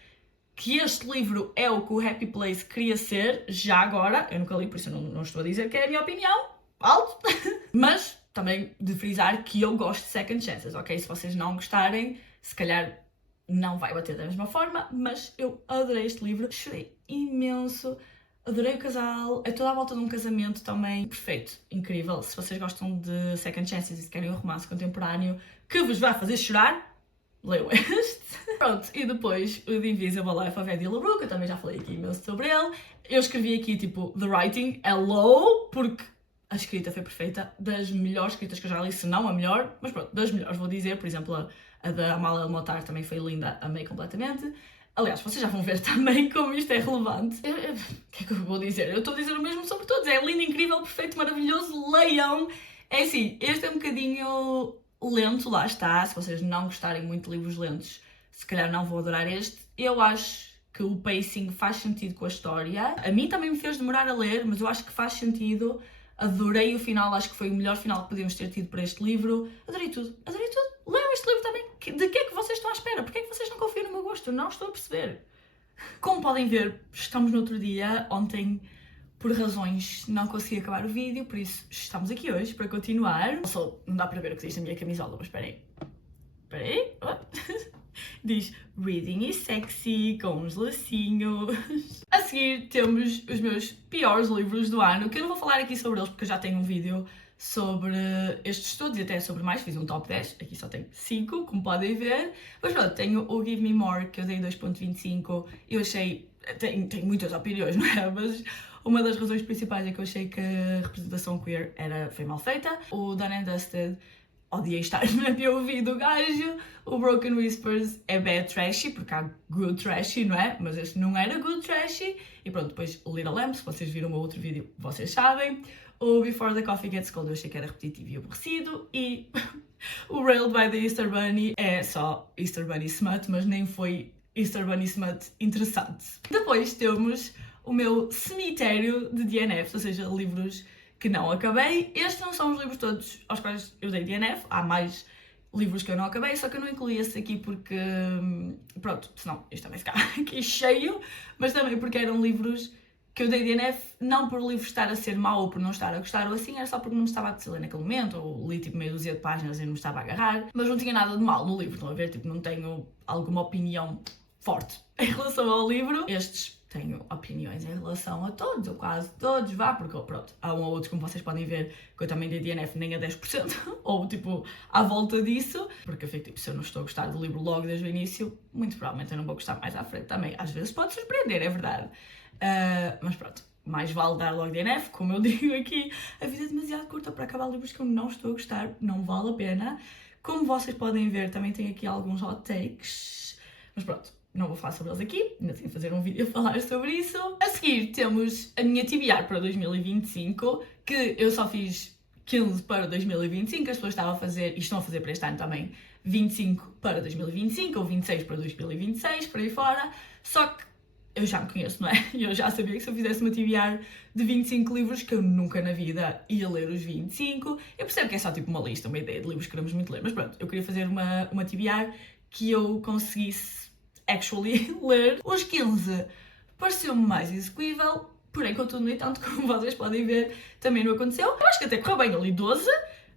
que este livro é o que o Happy Place queria ser, já agora. Eu nunca li, por isso eu não estou a dizer que é a minha opinião. Alto! Mas também de frisar que eu gosto de second chances, ok? Se vocês não gostarem, se calhar não vai bater da mesma forma, mas eu adorei este livro, chorei imenso, adorei o casal, é toda a volta de um casamento também perfeito, incrível. Se vocês gostam de second chances e se querem um romance contemporâneo que vos vai fazer chorar, leiam este. Pronto, e depois o The Invisible Life of Eddie LaRue, que eu também já falei aqui imenso sobre ele. Eu escrevi aqui tipo, the writing é low, porque a escrita foi perfeita, das melhores escritas que eu já li, se não a melhor, mas pronto, das melhores vou dizer, por exemplo, a da Amália de Motar também foi linda, amei completamente. Aliás, vocês já vão ver também como isto é relevante. O que é que eu vou dizer? Eu estou a dizer o mesmo sobre todos. É lindo, incrível, perfeito, maravilhoso, leiam! É assim, este é um bocadinho lento, lá está. Se vocês não gostarem muito de livros lentos, se calhar não vou adorar este. Eu acho que o pacing faz sentido com a história. A mim também me fez demorar a ler, mas eu acho que faz sentido. Adorei o final, acho que foi o melhor final que podíamos ter tido para este livro. Adorei tudo, adorei tudo. Leiam este livro também. De que é que vocês estão à espera? Porquê é que vocês não confiam no meu gosto? Eu não estou a perceber. Como podem ver, estamos no outro dia. Ontem, por razões, não consegui acabar o vídeo, por isso estamos aqui hoje para continuar. Só não dá para ver o que diz na minha camisola, mas espera aí. Espera aí. Diz Reading is sexy, com uns lacinhos. A seguir temos os meus piores livros do ano, que eu não vou falar aqui sobre eles porque eu já tenho um vídeo sobre estes todos e até sobre mais, fiz um top 10, aqui só tenho 5, como podem ver. Mas pronto, tenho o Give Me More, que eu dei 2.25, eu achei, tenho muitas opiniões, não é? Mas uma das razões principais é que eu achei que a representação queer foi mal feita. O Done and Dusted, odiei estar na POV do gajo. O Broken Whispers é bad trashy, porque há good trashy, não é? Mas este não era good trashy. E pronto, depois o Little Lamb, se vocês viram o meu outro vídeo, vocês sabem. O Before the Coffee Gets Cold eu achei que era repetitivo e aborrecido. E o Railed by the Easter Bunny é só Easter Bunny smut, mas nem foi Easter Bunny smut interessante. Depois temos o meu cemitério de DNF, ou seja, livros que não acabei. Estes não são os livros todos aos quais eu dei DNF, há mais livros que eu não acabei, só que eu não incluí esse aqui porque, pronto, senão isto também fica aqui cheio, mas também porque eram livros que eu dei DNF, não por o livro estar a ser mau ou por não estar a gostar ou assim, era só porque não me estava a apetecer ler naquele momento, ou li tipo meia dúzia de páginas e não me estava a agarrar, mas não tinha nada de mal no livro, estão a ver? Tipo, não tenho alguma opinião forte em relação ao livro. Estes tenho opiniões em relação a todos, ou quase todos, vá, porque pronto, há um ou outros, como vocês podem ver, que eu também dei DNF nem a 10%, ou tipo, à volta disso, porque eu fico tipo, se eu não estou a gostar do livro logo desde o início, muito provavelmente eu não vou gostar mais à frente também. Às vezes pode surpreender, é verdade. Mas pronto, mais vale dar logo DNF, como eu digo aqui, a vida é demasiado curta para acabar livros que eu não estou a gostar, não vale a pena. Como vocês podem ver, também tenho aqui alguns hot takes, mas pronto, não vou falar sobre eles aqui, ainda tenho que fazer um vídeo a falar sobre isso. A seguir temos a minha TBR para 2025, que eu só fiz 15 para 2025, as pessoas estavam a fazer, e estão a fazer para este ano também, 25 para 2025 ou 26 para 2026, por aí fora, só que eu já me conheço, não é? E eu já sabia que se eu fizesse uma TBR de 25 livros, que eu nunca na vida ia ler os 25, eu percebo que é só tipo uma lista, uma ideia de livros que queremos muito ler, mas pronto, eu queria fazer uma TBR que eu conseguisse actually ler. Os 15 pareceu-me mais execuível, Porém, contudo, no entanto, como vocês podem ver, também não aconteceu. Eu acho que até correu bem, ali 12,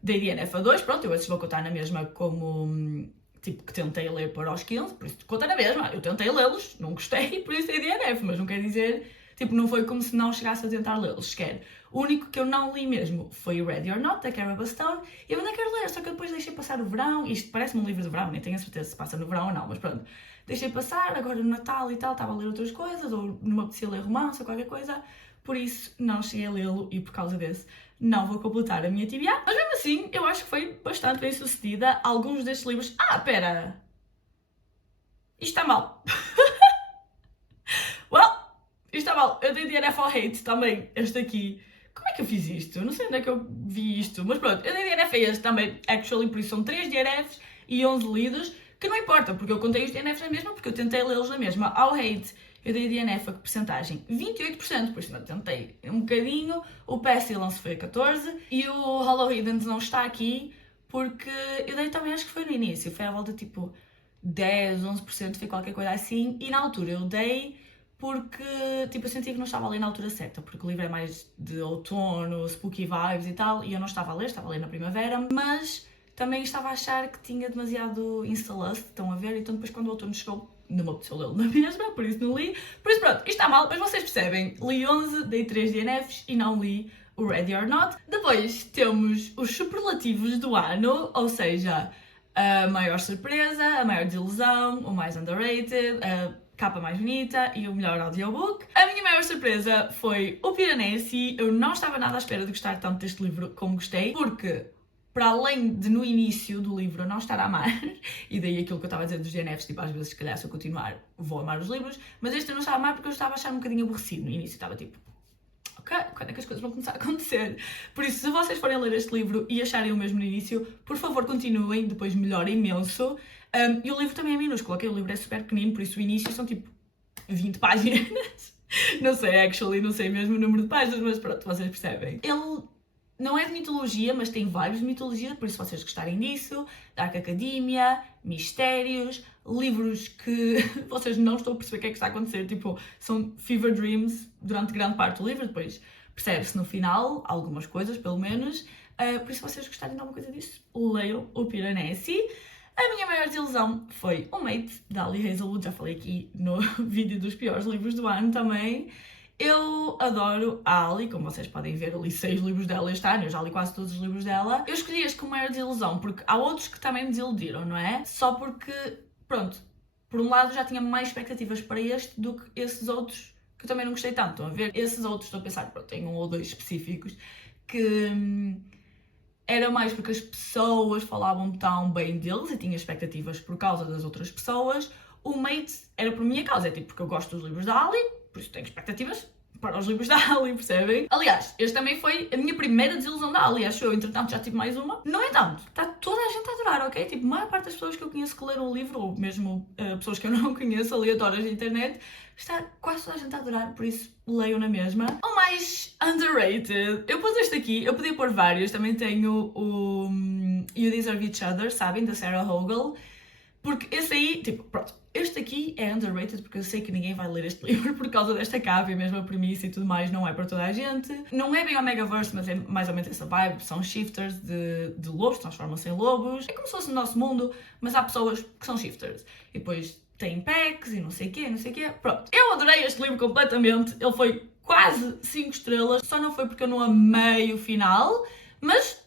dei DNF a 2, pronto, eu esses vou contar na mesma como, tipo, que tentei ler para os 15, por isso conta na mesma, eu tentei lê-los, não gostei, por isso dei DNF, mas não quer dizer, tipo, não foi como se não chegasse a tentar lê-los, sequer. O único que eu não li mesmo foi o Ready or Not, da Cara Bastone, e eu ainda quero ler, só que depois deixei passar o verão, isto parece-me um livro de verão, nem tenho a certeza se passa no verão ou não, mas pronto. Deixei passar, agora no Natal e tal, estava a ler outras coisas, ou não me apetecia ler romance ou qualquer coisa, por isso não cheguei a lê-lo e por causa desse não vou completar a minha TBA. Mas mesmo assim, eu acho que foi bastante bem sucedida. Alguns destes livros... Ah, pera! Isto está mal. Well, isto está mal. Eu dei DNF ao Hate também, este aqui. Como é que eu fiz isto? Eu não sei onde é que eu vi isto, mas pronto, eu dei DNF a este também, actually, por isso são 3 DNFs e 11 lidos, que não importa, porque eu contei os DNFs na mesma, porque eu tentei lê-los na mesma. Ao Hate, eu dei DNF a que porcentagem? 28%, por isso não tentei um bocadinho. O Pestilence foi a 14% e o Hollow Hidden não está aqui, porque eu dei também, acho que foi no início, foi à volta tipo 10, 11%, foi qualquer coisa assim, e na altura eu dei porque, tipo, eu sentia que não estava a ler na altura certa, porque o livro é mais de outono, spooky vibes e tal, e eu não estava a ler na primavera, mas também estava a achar que tinha demasiado Insta-Lust, estão a ver, então depois quando o outono chegou, não me apeteceu lê-lo na mesma, por isso não li. Por isso pronto, isto está mal, mas vocês percebem, li 11, dei 3 DNFs e não li o Ready or Not. Depois temos os superlativos do ano, ou seja, a maior surpresa, a maior desilusão, o mais underrated, a capa mais bonita e o melhor audiobook. A minha maior surpresa foi o Piranesi. Eu não estava nada à espera de gostar tanto deste livro como gostei, porque para além de no início do livro eu não estar a amar, e daí aquilo que eu estava a dizer dos DNFs, tipo às vezes se calhar se eu continuar vou amar os livros, mas este eu não estava a amar porque eu estava a achar um bocadinho aborrecido. No início estava tipo, ok, quando é que as coisas vão começar a acontecer? Por isso, se vocês forem ler este livro e acharem o mesmo no início, por favor continuem, depois melhora imenso. E o livro também é minúsculo, ok? O livro é super pequenino, por isso o início são tipo 20 páginas. Não sei, actually, não sei mesmo o número de páginas, mas pronto, vocês percebem. Ele não é de mitologia, mas tem vibes de mitologia, por isso se vocês gostarem disso, Dark Academia, mistérios, livros que vocês não estão a perceber o que é que está a acontecer, tipo, são fever dreams durante grande parte do livro, depois percebe-se no final, algumas coisas pelo menos, por isso se vocês gostarem de alguma coisa disso, leiam o Piranesi. A minha maior desilusão foi o Mate, da Ali Hazelwood, já falei aqui no vídeo dos piores livros do ano também. Eu adoro a Ali, como vocês podem ver, eu li 6 livros dela este ano, eu já li quase todos os livros dela. Eu escolhi este como maior desilusão, porque há outros que também me desiludiram, não é? Só porque, pronto, por um lado já tinha mais expectativas para este do que esses outros que eu também não gostei tanto. Estão a ver? Esses outros, estou a pensar, pronto, tem 1 ou 2 específicos que era mais porque as pessoas falavam tão bem deles e tinha expectativas por causa das outras pessoas. O Mate era por minha causa, é tipo porque eu gosto dos livros da Ali, por isso tenho expectativas para os livros da Ali, percebem? Aliás, este também foi a minha primeira desilusão da Ali, acho eu, entretanto já tive mais uma. No entanto, está toda a gente a adorar, ok? Tipo, a maior parte das pessoas que eu conheço que leram o livro, ou mesmo pessoas que eu não conheço, aleatórias na internet, está quase toda a gente a adorar, por isso leiam na mesma. O mais underrated, eu pus este aqui, eu podia pôr vários, também tenho o You Deserve Each Other, sabem, da Sarah Hogel, porque esse aí, tipo, pronto, este aqui é underrated porque eu sei que ninguém vai ler este livro por causa desta capa e mesmo a premissa e tudo mais, não é para toda a gente. Não é bem Omegaverse, mas é mais ou menos essa vibe, são shifters de lobos, transformam-se em lobos. É como se fosse o nosso mundo, mas há pessoas que são shifters. E depois tem packs e não sei o quê, não sei o quê. Pronto, eu adorei este livro completamente, ele foi quase 5 estrelas, só não foi porque eu não amei o final, mas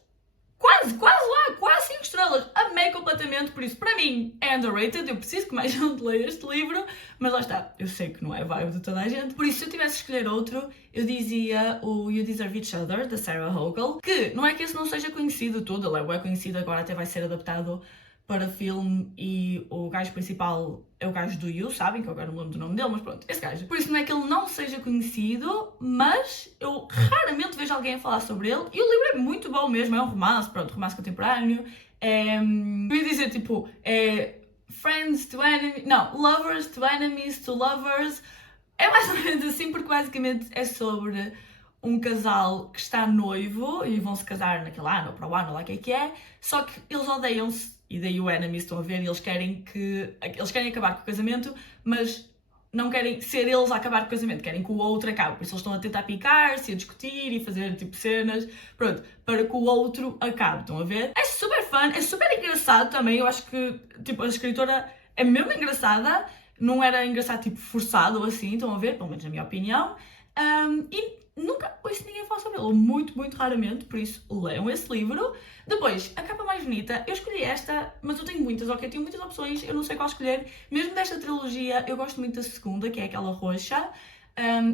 quase lá, quase 5 estrelas. Amei completamente, por isso, para mim, é underrated. Eu preciso que mais gente leia este livro, mas lá está, eu sei que não é vibe de toda a gente. Por isso, se eu tivesse de escolher outro, eu dizia o You Deserve Each Other, da Sarah Hogel, que não é que esse não seja conhecido todo, ele é conhecido, agora até vai ser adaptado para filme e o gajo principal é o gajo do You, sabem? Que eu agora não lembro do nome dele, mas pronto, esse gajo. Por isso não é que ele não seja conhecido, mas eu raramente vejo alguém a falar sobre ele. E o livro é muito bom mesmo, é um romance, pronto, romance contemporâneo. Eu ia dizer tipo, friends to enemies, não, lovers to enemies to lovers. É mais ou menos assim, porque basicamente é sobre um casal que está noivo e vão se casar naquele ano ou para o ano, lá o que é, só que eles odeiam-se. E daí o enemies, estão a ver, eles querem acabar com o casamento, mas não querem ser eles a acabar com o casamento, querem que o outro acabe. Por isso eles estão a tentar picar-se, a discutir e fazer tipo cenas, pronto, para que o outro acabe, estão a ver? É super fun, é super engraçado também, eu acho que tipo, a escritora é mesmo engraçada, não era engraçado tipo forçado ou assim, estão a ver? Pelo menos na minha opinião. E nunca ouço ninguém falar sobre ele, muito, muito raramente, por isso leiam esse livro. Depois, a capa mais bonita, eu escolhi esta, mas eu tenho muitas, ok? Eu tenho muitas opções, eu não sei qual escolher. Mesmo desta trilogia, eu gosto muito da segunda, que é aquela roxa,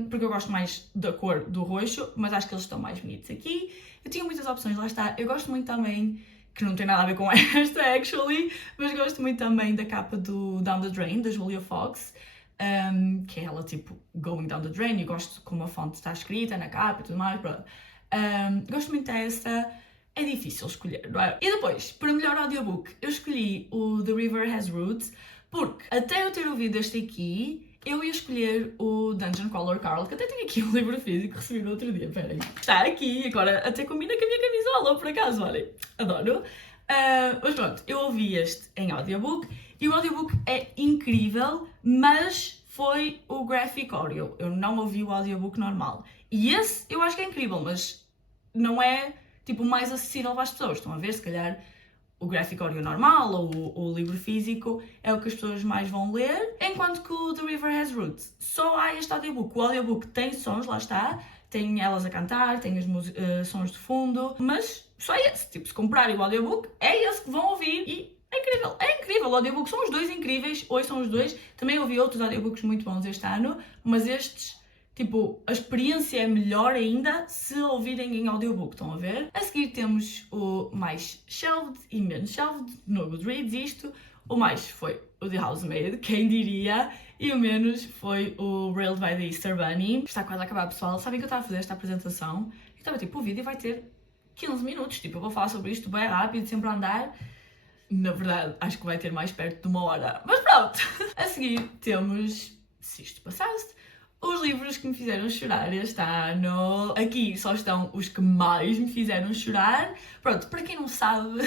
porque eu gosto mais da cor do roxo, mas acho que eles estão mais bonitos aqui. Eu tinha muitas opções, lá está. Eu gosto muito também, que não tem nada a ver com esta, actually, mas gosto muito também da capa do Down the Drain, da Julia Fox. Que é ela tipo going down the drain, e gosto como a fonte está escrita na capa e tudo mais, pronto. Gosto muito desta, é difícil escolher, não é? E depois, para melhor audiobook, eu escolhi o The River Has Roots, porque até eu ter ouvido este aqui, eu ia escolher o Dungeon Crawler Carl, que até tenho aqui um livro físico que recebi no outro dia, peraí. Está aqui, agora até combina com a minha camisola, por acaso, olhem, adoro. Mas pronto, eu ouvi este em audiobook, e o audiobook é incrível, mas foi o graphic audio. Eu não ouvi o audiobook normal. E esse eu acho que é incrível, mas não é tipo mais acessível às pessoas. Estão a ver? Se calhar o graphic audio normal ou o livro físico é o que as pessoas mais vão ler, enquanto que o The River Has Roots só há este audiobook. O audiobook tem sons, lá está, tem elas a cantar, tem os sons de fundo, mas só esse. Tipo, se comprarem o audiobook, é esse que vão ouvir e é incrível, o audiobook são os dois incríveis, hoje são os dois. Também ouvi outros audiobooks muito bons este ano, mas estes, tipo, a experiência é melhor ainda se ouvirem em audiobook, estão a ver? A seguir temos o mais shelved e menos shelved no Goodreads, isto. O mais foi o The Housemaid, quem diria, e o menos foi o Railed by the Easter Bunny. Está quase a acabar, pessoal. Sabem que eu estava a fazer esta apresentação e estava tipo, o vídeo vai ter 15 minutos, tipo, eu vou falar sobre isto bem rápido, sempre a andar. Na verdade, acho que vai ter mais perto de 1 hora. Mas pronto! A seguir temos, se isto passasse, os livros que me fizeram chorar este ano. Aqui só estão os que mais me fizeram chorar. Pronto, para quem não sabe,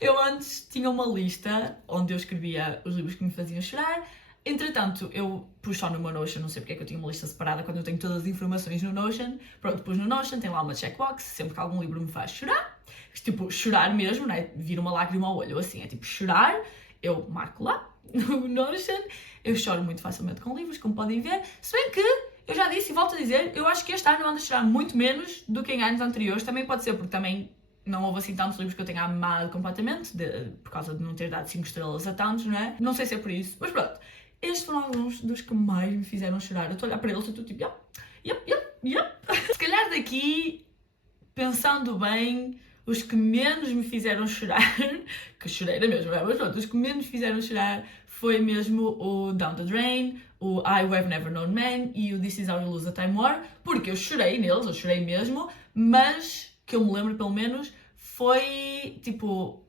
eu antes tinha uma lista onde eu escrevia os livros que me faziam chorar. Entretanto, eu pus só no meu Notion, não sei porque é que eu tinha uma lista separada quando eu tenho todas as informações no Notion. Pronto, pus no Notion, tem lá uma checkbox, sempre que algum livro me faz chorar. Tipo, chorar mesmo, não é? Vir uma lágrima ao olho, assim, é tipo chorar. Eu marco lá no Notion. Eu choro muito facilmente com livros, como podem ver. Se bem que, eu já disse e volto a dizer, eu acho que este ano eu ando a chorar muito menos do que em anos anteriores. Também pode ser porque também não houve assim tantos livros que eu tenha amado completamente, por causa de não ter dado 5 estrelas a tantos, não é? Não sei se é por isso, mas pronto. Estes foram alguns dos que mais me fizeram chorar. Eu estou a olhar para eles e estou tipo, yep. Se calhar daqui, pensando bem, os que menos me fizeram chorar, que chorei na mesma, mas pronto, os que menos me fizeram chorar foi mesmo o Down the Drain, o I Who Have Never Known Man e o This Is How You Lose a Time War, porque eu chorei neles, eu chorei mesmo, mas que eu me lembro pelo menos foi tipo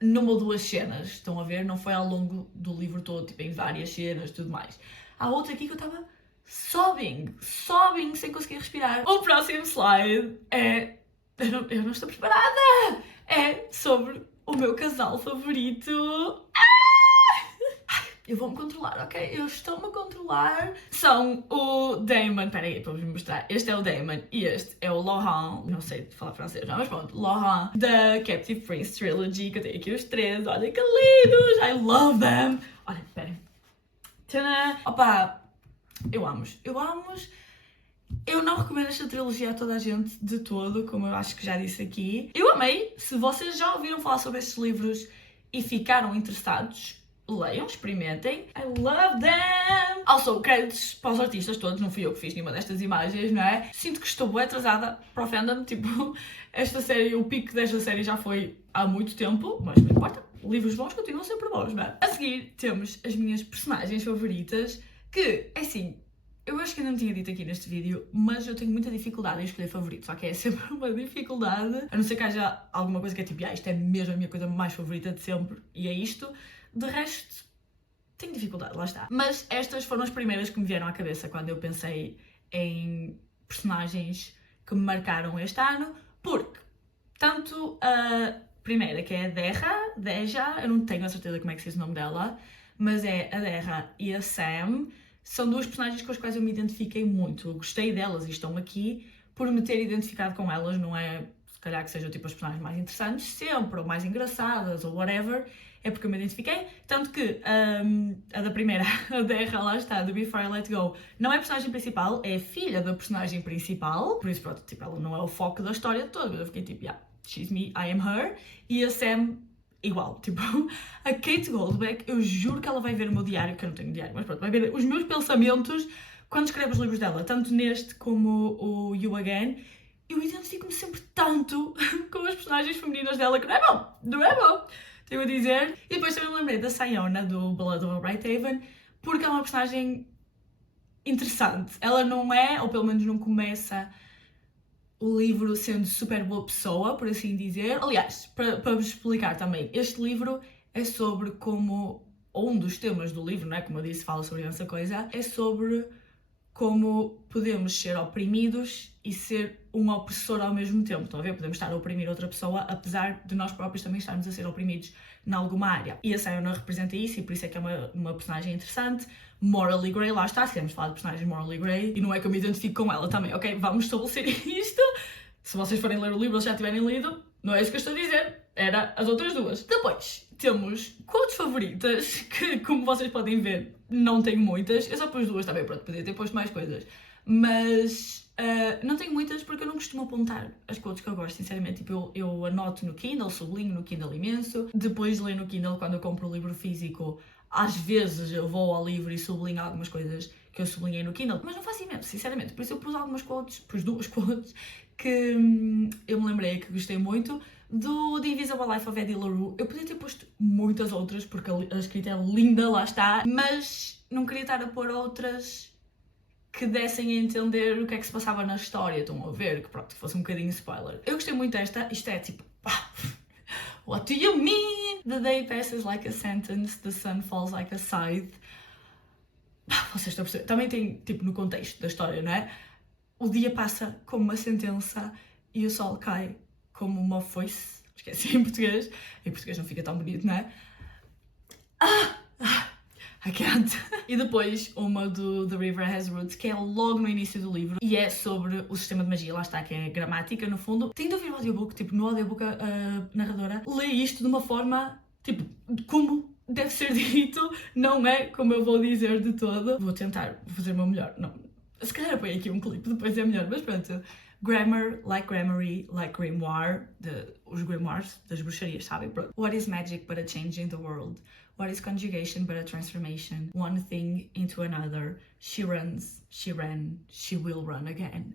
numa ou duas cenas, estão a ver? Não foi ao longo do livro todo, tipo em várias cenas e tudo mais. Há outra aqui que eu estava sobbing, sem conseguir respirar. O próximo slide é... Eu não estou preparada! É sobre o meu casal favorito. Eu vou-me controlar, ok? Eu estou-me a controlar. São o Damon, peraí, para vos mostrar. Este é o Damon e este é o Laurent. Não sei falar francês, não, mas pronto. Laurent, da Captive Prince Trilogy, que eu tenho aqui os três. Olha que lindos! I love them! Olha, esperem. Tcharam! Opa, eu amo-os. Eu não recomendo esta trilogia a toda a gente de todo, como eu acho que já disse aqui. Eu amei. Se vocês já ouviram falar sobre estes livros e ficaram interessados, leiam, experimentem. I love them! Also, créditos para os artistas todos, não fui eu que fiz nenhuma destas imagens, não é? Sinto que estou bem atrasada para o fandom, tipo, esta série, o pico desta série já foi há muito tempo, mas não importa. Livros bons continuam sempre bons, não é? A seguir temos as minhas personagens favoritas, que, é assim, eu acho que ainda não tinha dito aqui neste vídeo, mas eu tenho muita dificuldade em escolher favoritos, ok? É sempre uma dificuldade, a não ser que haja alguma coisa que é tipo, isto é mesmo a minha coisa mais favorita de sempre, e é isto. De resto, tenho dificuldade, lá está. Mas estas foram as primeiras que me vieram à cabeça quando eu pensei em personagens que me marcaram este ano, porque tanto a primeira, que é a Deja, eu não tenho a certeza como é que se diz o nome dela, mas é a Deja e a Sam, são duas personagens com as quais eu me identifiquei muito. Eu gostei delas e estão aqui por me ter identificado com elas, não é se calhar que sejam tipo as personagens mais interessantes sempre, ou mais engraçadas, ou whatever, é porque eu me identifiquei. Tanto que a da primeira, a Derra, lá está, do Before I Let Go, não é a personagem principal, é a filha da personagem principal, por isso pronto, tipo, ela não é o foco da história toda, eu fiquei tipo, yeah, she's me, I am her, e a Sam igual, tipo, a Kate Goldbeck, eu juro que ela vai ver o meu diário, que eu não tenho diário, mas pronto, vai ver os meus pensamentos quando escreve os livros dela, tanto neste como o You Again. Eu identifico-me sempre tanto com as personagens femininas dela, que não é bom, não é bom, tenho a dizer. E depois também me lembrei da Sayona, do Blood of Brighthaven, porque é uma personagem interessante. Ela não é, ou pelo menos não começa o livro sendo super boa pessoa, por assim dizer. Aliás, para vos explicar também, este livro é sobre como, ou um dos temas do livro, não é? Como eu disse, fala sobre essa coisa, é sobre como podemos ser oprimidos e ser um opressor ao mesmo tempo. Estão a ver? Podemos estar a oprimir outra pessoa, apesar de nós próprios também estarmos a ser oprimidos em alguma área. E a Sayona representa isso, e por isso é que é uma personagem interessante. Morally Grey, lá está, se queremos falar de personagens Morally Grey, e não é que eu me identifico com ela também, ok? Vamos estabelecer isto. Se vocês forem ler o livro ou já tiverem lido, não é isso que eu estou a dizer, era as outras duas. Depois, temos quotes favoritas, que como vocês podem ver, não tenho muitas. Eu só pus duas também, pronto, podia ter posto mais coisas. Mas não tenho muitas porque eu não costumo apontar as quotes que eu gosto, sinceramente. Tipo, eu anoto no Kindle, sublinho no Kindle imenso. Depois de ler no Kindle, quando eu compro o livro físico, às vezes eu vou ao livro e sublinho algumas coisas que eu sublinhei no Kindle, mas não faço imenso, sinceramente. Por isso eu pus algumas quotes, pus duas quotes, que eu me lembrei que gostei muito. Do The Invisible Life of Eddie LaRue, eu podia ter posto muitas outras, porque a escrita é linda, lá está, mas não queria estar a pôr outras que dessem a entender o que é que se passava na história, estão a ver, que pronto, que fosse um bocadinho spoiler. Eu gostei muito desta, isto é tipo, what do you mean? The day passes like a sentence, the sun falls like a scythe. Vocês estão a perceber? Também tem, tipo, no contexto da história, não é? O dia passa como uma sentença e o sol cai como uma foice. Esqueci em português. Em português não fica tão bonito, não é? I can't. E depois uma do The River Has Roots, que é logo no início do livro, e é sobre o sistema de magia, lá está, que é gramática, no fundo. Tenho de ouvir o audiobook, tipo, no audiobook a narradora lê isto de uma forma, tipo, como deve ser dito, não é como eu vou dizer de todo. Vou tentar fazer o meu melhor. Não, se calhar apoio aqui um clipe, depois é melhor, mas pronto. Grammar, like gramarye, like grimoire, os grimoires das bruxarias, sabem? Pronto. What is magic but a change in the world? What is conjugation but a transformation? One thing into another. She runs, she ran, she will run again.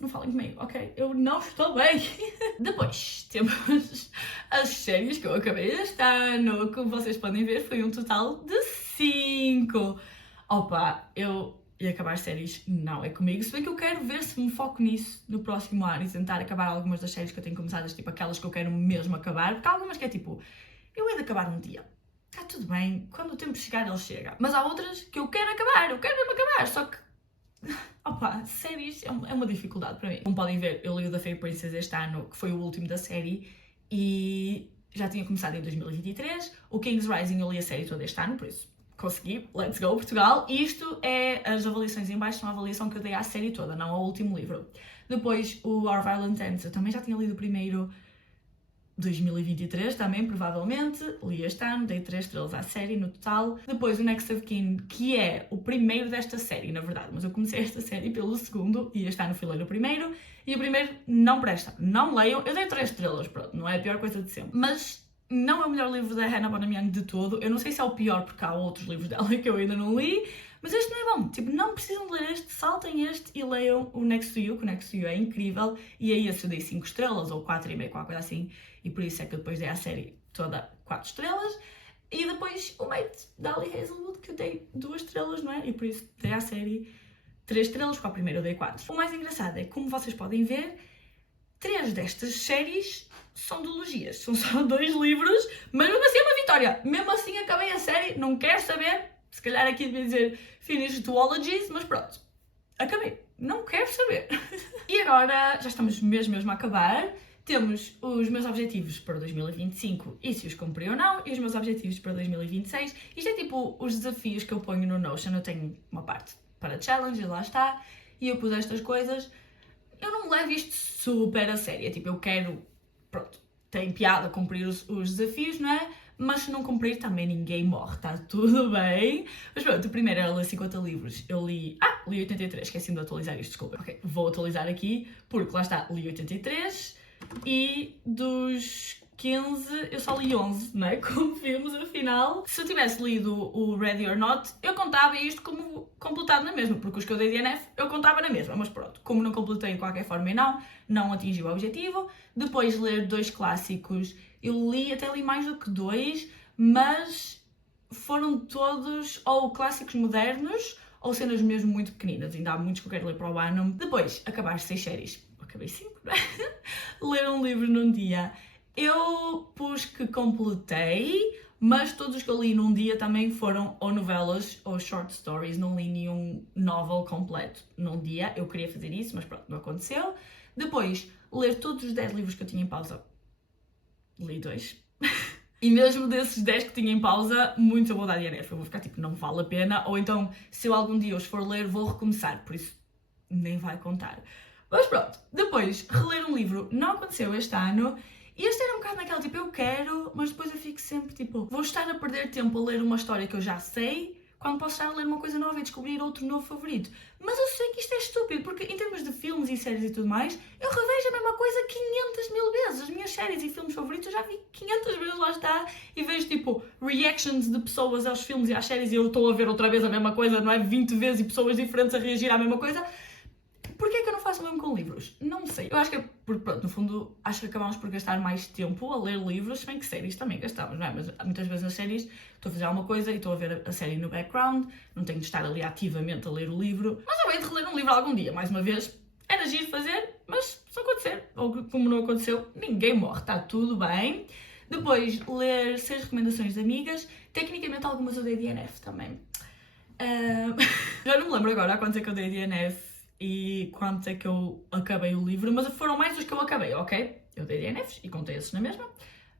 Não falem comigo, ok? Eu não estou bem. Depois temos as séries que eu acabei este ano. Como vocês podem ver, foi um total de 5. Opa, e acabar séries não é comigo, se bem que eu quero ver se me foco nisso no próximo ano e tentar acabar algumas das séries que eu tenho começadas, tipo aquelas que eu quero mesmo acabar, porque há algumas que é tipo, eu hei de acabar um dia, está tudo bem, quando o tempo chegar ele chega, mas há outras que eu quero acabar, eu quero mesmo acabar, só que, opa, séries é uma dificuldade para mim. Como podem ver, eu li o The Fairy Princess este ano, que foi o último da série, e já tinha começado em 2023, o King's Rising eu li a série toda este ano, por isso consegui, let's go Portugal. Isto é as avaliações em baixo, são a avaliação que eu dei à série toda, não ao último livro. Depois o Our Violent Ends, eu também já tinha lido o primeiro 2023 também, provavelmente, li este ano, dei 3 estrelas à série no total. Depois o Next of Kin, que é o primeiro desta série, na verdade, mas eu comecei esta série pelo segundo e este ano fui ler o primeiro, e o primeiro não presta, não leiam, eu dei 3 estrelas, pronto, não é a pior coisa de sempre. Mas não é o melhor livro da Hannah Bonam Young de todo. Eu não sei se é o pior porque há outros livros dela que eu ainda não li, mas este não é bom. Tipo, não precisam de ler este, saltem este e leiam o Next to You, que o Next to You é incrível. E aí esse eu dei 5 estrelas ou 4,5, qualquer coisa assim. E por isso é que eu depois dei à série toda 4 estrelas. E depois o Mate da Ali Hazelwood, que eu dei 2 estrelas, não é? E por isso dei à série 3 estrelas, porque ao primeiro eu dei 4. O mais engraçado é que, como vocês podem ver, 3 destas séries são duologias, são só 2 livros, mas mesmo assim é uma vitória. Mesmo assim acabei a série, não quero saber, se calhar aqui devia dizer finish duologies, mas pronto, acabei, não quero saber. E agora já estamos mesmo a acabar, Temos os meus objetivos para 2025 e se os cumpri ou não, e os meus objetivos para 2026. Isto é tipo os desafios que eu ponho no Notion. Eu tenho uma parte para challenge e lá está, e eu pus estas coisas. Eu não me levo isto super a sério, tipo, eu quero, pronto, tem piada cumprir os desafios, não é? Mas se não cumprir também ninguém morre, está tudo bem. Mas pronto, o primeiro era ler 50 livros, eu li 83, esqueci-me de atualizar isto, desculpa. Ok, vou atualizar aqui, porque lá está, li 83 e dos 15 eu só li 11, não é? Como vimos, afinal. Se eu tivesse lido o Ready or Not, eu contava isto como completado na mesma, porque os que eu dei DNF eu contava na mesma, mas pronto, como não completei de qualquer forma e não atingi o objetivo. Depois ler 2 clássicos, eu até li mais do que 2, mas foram todos ou clássicos modernos ou cenas mesmo muito pequeninas, ainda há muitos que eu quero ler para o ano. Depois, acabar 6 séries, acabei 5, ler um livro num dia. Eu pus que completei, mas todos os que eu li num dia também foram ou novelas ou short stories, não li nenhum novel completo num dia. Eu queria fazer isso, mas pronto, não aconteceu. Depois, ler todos os 10 livros que eu tinha em pausa. Li 2. E mesmo desses 10 que tinha em pausa, muitos eu vou dar DNF. Eu vou ficar tipo, não vale a pena. Ou então, se eu algum dia os for ler, vou recomeçar. Por isso, nem vai contar. Mas pronto. Depois, reler um livro não aconteceu este ano. E este era um bocado naquela, tipo, eu quero, mas depois eu fico sempre, tipo, vou estar a perder tempo a ler uma história que eu já sei, quando posso estar a ler uma coisa nova e descobrir outro novo favorito. Mas eu sei que isto é estúpido, porque em termos de filmes e séries e tudo mais, eu revejo a mesma coisa 500 mil vezes. As minhas séries e filmes favoritos eu já vi 500 vezes, lá está, e vejo, tipo, reactions de pessoas aos filmes e às séries e eu estou a ver outra vez a mesma coisa, não é? 20 vezes e pessoas diferentes a reagir à mesma coisa. Porquê que eu não faço o mesmo com livros? Não sei. Eu acho que é porque, pronto, no fundo, acho que acabamos por gastar mais tempo a ler livros, se bem que séries também gastamos, não é? Mas muitas vezes nas séries estou a fazer alguma coisa e estou a ver a série no background, não tenho de estar ali ativamente a ler o livro. Mas eu hei de reler um livro algum dia, mais uma vez. Era giro fazer, mas se acontecer, ou como não aconteceu, ninguém morre, está tudo bem. Depois, ler 6 recomendações de amigas. Tecnicamente, algumas eu dei DNF também. Já não me lembro agora há quanto é que eu dei DNF e quanto é que eu acabei o livro, mas foram mais dos que eu acabei, ok? Eu dei DNFs e contei esses na mesma.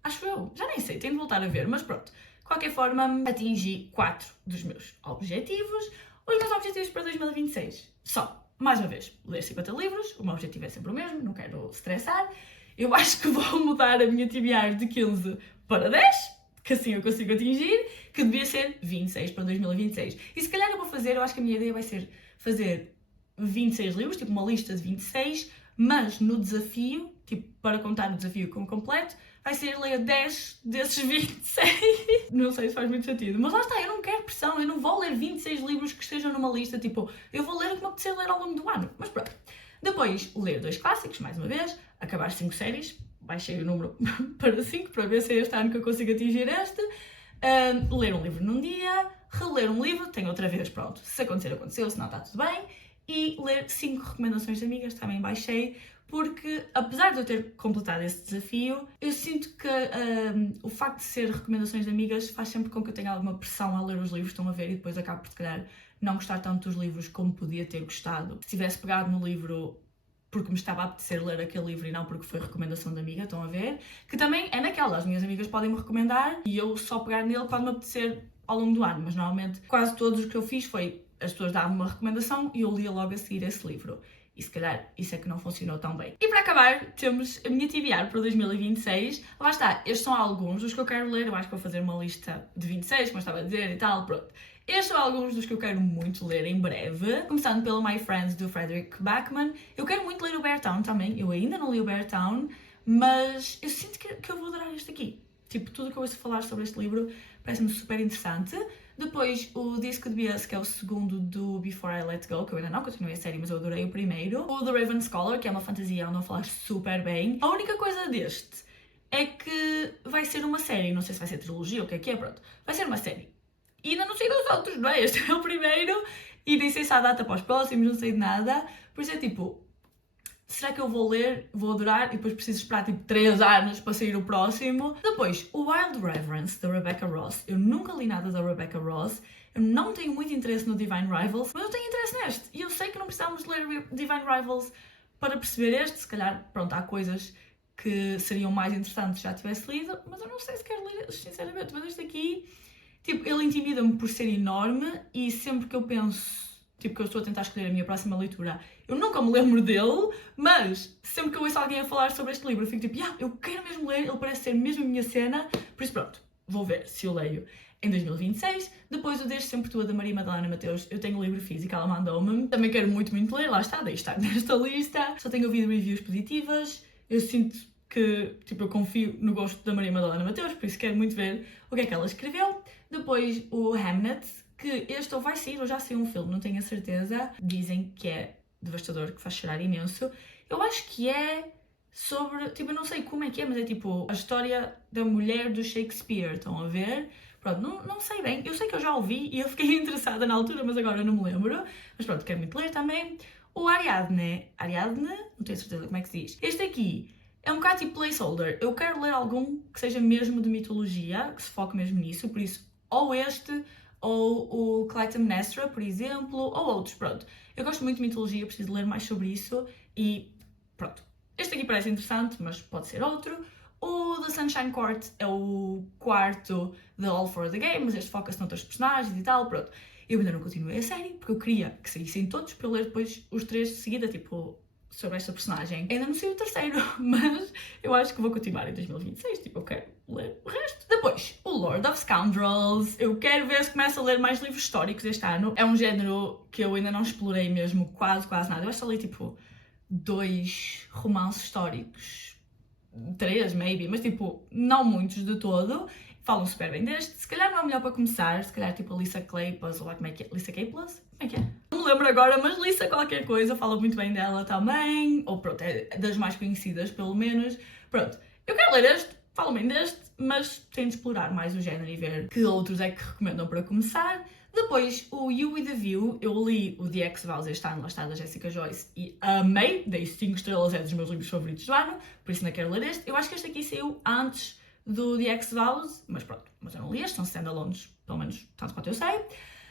Acho eu, já nem sei, tenho de voltar a ver, mas pronto. De qualquer forma, atingi 4 dos meus objetivos. Os meus objetivos para 2026 só, mais uma vez, ler 50 livros. O meu objetivo é sempre o mesmo, não quero estressar. Eu acho que vou mudar a minha TBR de 15 para 10, que assim eu consigo atingir, que devia ser 26 para 2026. E se calhar eu vou fazer, eu acho que a minha ideia vai ser fazer 26 livros, tipo uma lista de 26, mas no desafio, tipo, para contar o desafio como completo, vai ser ler 10 desses 26. Não sei se faz muito sentido, mas lá está, eu não quero pressão, eu não vou ler 26 livros que estejam numa lista, tipo, eu vou ler o que me apetecer ler ao longo do ano, mas pronto. Depois, ler 2 clássicos, mais uma vez, acabar 5 séries, baixei o número para 5, para ver se é este ano que eu consigo atingir este. Ler um livro num dia, reler um livro, tenho outra vez, pronto, se acontecer, aconteceu, se não está tudo bem. E ler 5 recomendações de amigas, também baixei, porque apesar de eu ter completado esse desafio, eu sinto que o facto de ser recomendações de amigas faz sempre com que eu tenha alguma pressão a ler os livros, estão a ver, e depois acabo por, se calhar, não gostar tanto dos livros como podia ter gostado. Se tivesse pegado no livro porque me estava a apetecer ler aquele livro e não porque foi recomendação de amiga, estão a ver? Que também é naquela, as minhas amigas podem me recomendar e eu só pegar nele quando me apetecer ao longo do ano, mas normalmente quase todos os que eu fiz foi as pessoas davam uma recomendação e eu lia logo a seguir esse livro. E se calhar isso é que não funcionou tão bem. E para acabar, temos a minha TBR para 2026. Lá está, estes são alguns dos que eu quero ler. Eu acho que vou fazer uma lista de 26, como eu estava a dizer e tal, pronto. Estes são alguns dos que eu quero muito ler em breve. Começando pelo My Friends, do Frederick Backman. Eu quero muito ler o Beartown também. Eu ainda não li o Beartown, mas eu sinto que eu vou adorar este aqui. Tipo, tudo o que eu ouço falar sobre este livro parece-me super interessante. Depois, o This Could Be Us, que é o segundo do Before I Let Go, que eu ainda não continuei a série, mas eu adorei o primeiro. O The Raven Scholar, que é uma fantasia, andam a falar super bem. A única coisa deste é que vai ser uma série, não sei se vai ser trilogia ou o que é, pronto. Vai ser uma série. E ainda não sei dos outros, não é? Este é o primeiro, e nem sei se há data para os próximos, não sei de nada. Por isso é tipo, será que eu vou ler, vou adorar e depois preciso esperar tipo 3 anos para sair o próximo? Depois, o Wild Reverence, da Rebecca Ross. Eu nunca li nada da Rebecca Ross. Eu não tenho muito interesse no Divine Rivals, mas eu tenho interesse neste. E eu sei que não precisamos ler Divine Rivals para perceber este. Se calhar, pronto, há coisas que seriam mais interessantes se já tivesse lido, mas eu não sei se quero ler, sinceramente, mas este aqui, tipo, ele intimida-me por ser enorme e sempre que eu penso, tipo, que eu estou a tentar escolher a minha próxima leitura, eu nunca me lembro dele, mas sempre que eu ouço alguém a falar sobre este livro, eu fico tipo, eu quero mesmo ler, ele parece ser mesmo a minha cena, por isso pronto, vou ver se eu leio em 2026. Depois o Desde Sempre Tu, da Maria Madalena Mateus, eu tenho o livro físico, ela mandou-me, também quero muito ler, lá está, daí estar nesta lista, só tenho ouvido reviews positivas, eu sinto que, tipo, eu confio no gosto da Maria Madalena Mateus, por isso quero muito ver o que é que ela escreveu. Depois o Hamnet, que este ou vai sair ou já saiu um filme, não tenho a certeza. Dizem que é devastador, que faz chorar imenso. Eu acho que é sobre, tipo, eu não sei como é que é, mas é tipo a história da mulher do Shakespeare, estão a ver? Pronto, não sei bem, eu sei que eu já ouvi e eu fiquei interessada na altura, mas agora não me lembro. Mas pronto, quero muito ler também. O Ariadne, não tenho certeza como é que se diz. Este aqui é um bocado tipo placeholder. Eu quero ler algum que seja mesmo de mitologia, que se foque mesmo nisso, por isso, ou este, ou o Clytemnestra, por exemplo, ou outros, pronto. Eu gosto muito de mitologia, preciso ler mais sobre isso e pronto. Este aqui parece interessante, mas pode ser outro. O The Sunshine Court é o quarto de All for the Game, mas este foca-se noutros personagens e tal, pronto. Eu ainda não continuei a série, porque eu queria que saíssem todos para eu ler depois os 3 de seguida, tipo, sobre esta personagem. Ainda não sei o terceiro, mas eu acho que vou continuar em 2026, tipo, eu quero ler o resto. Depois, o Lord of Scoundrels. Eu quero ver se começo a ler mais livros históricos este ano. É um género que eu ainda não explorei mesmo quase nada. Eu acho que li, tipo, 2 romances históricos, 3, maybe, mas tipo, não muitos de todo. Falam super bem deste. Se calhar não é melhor para começar, se calhar tipo a Lisa Kleypas, ou lá como é que é? Lisa Kleypas? Como é que é? Não me lembro agora, mas Lisa qualquer coisa, fala muito bem dela também. Ou pronto, é das mais conhecidas, pelo menos. Pronto, eu quero ler este, falam bem deste, mas tenho de explorar mais o género e ver que outros é que recomendam para começar. Depois, o You With A View, eu li o The X-Files este ano, lá está, da Jessica Joyce, e amei, dei 5 estrelas, é dos meus livros favoritos do ano, por isso não quero ler este. Eu acho que este aqui saiu antes do The X-Files, mas pronto, mas eu não li este, são standalones, pelo menos tanto quanto eu sei.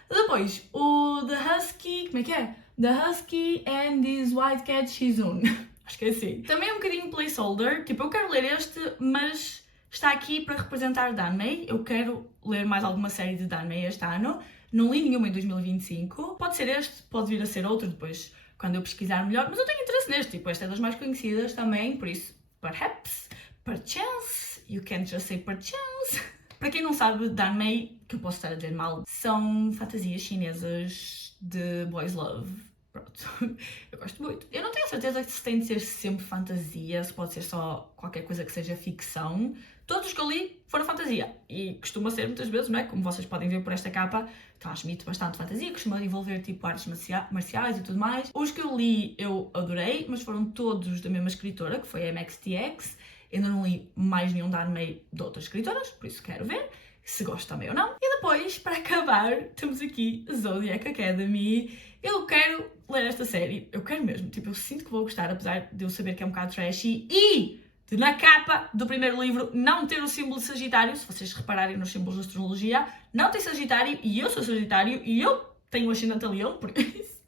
Depois, o The Husky, como é que é? The Husky and This White Cat Shizun, acho que é assim. Também é um bocadinho placeholder, tipo, eu quero ler este, mas está aqui para representar Danmei, eu quero ler mais alguma série de Danmei este ano. Não li nenhuma em 2025. Pode ser este, pode vir a ser outro depois, quando eu pesquisar melhor. Mas eu tenho interesse neste, tipo, esta é das mais conhecidas também, por isso, perhaps, perchance, you can't just say perchance. Para quem não sabe, Danmei, que eu posso estar a dizer mal, são fantasias chinesas de boys love. Pronto, eu gosto muito. Eu não tenho certeza se tem de ser sempre fantasia, se pode ser só qualquer coisa que seja ficção. Todos os que eu li foram fantasia e costuma ser muitas vezes, não é? Como vocês podem ver por esta capa, transmite bastante fantasia, costuma envolver tipo artes marciais e tudo mais. Os que eu li eu adorei, mas foram todos da mesma escritora, que foi a MXTX. Ainda não li mais nenhum da anime de outras escritoras, por isso quero ver se gosto também ou não. E depois, para acabar, temos aqui Zodiac Academy. Eu quero ler esta série, eu quero mesmo, tipo, eu sinto que vou gostar, apesar de eu saber que é um bocado trashy e de na capa do primeiro livro não ter o símbolo de Sagitário. Se vocês repararem nos símbolos de astrologia, não tem Sagitário e eu sou Sagitário e eu tenho o ascendente a Leão, por isso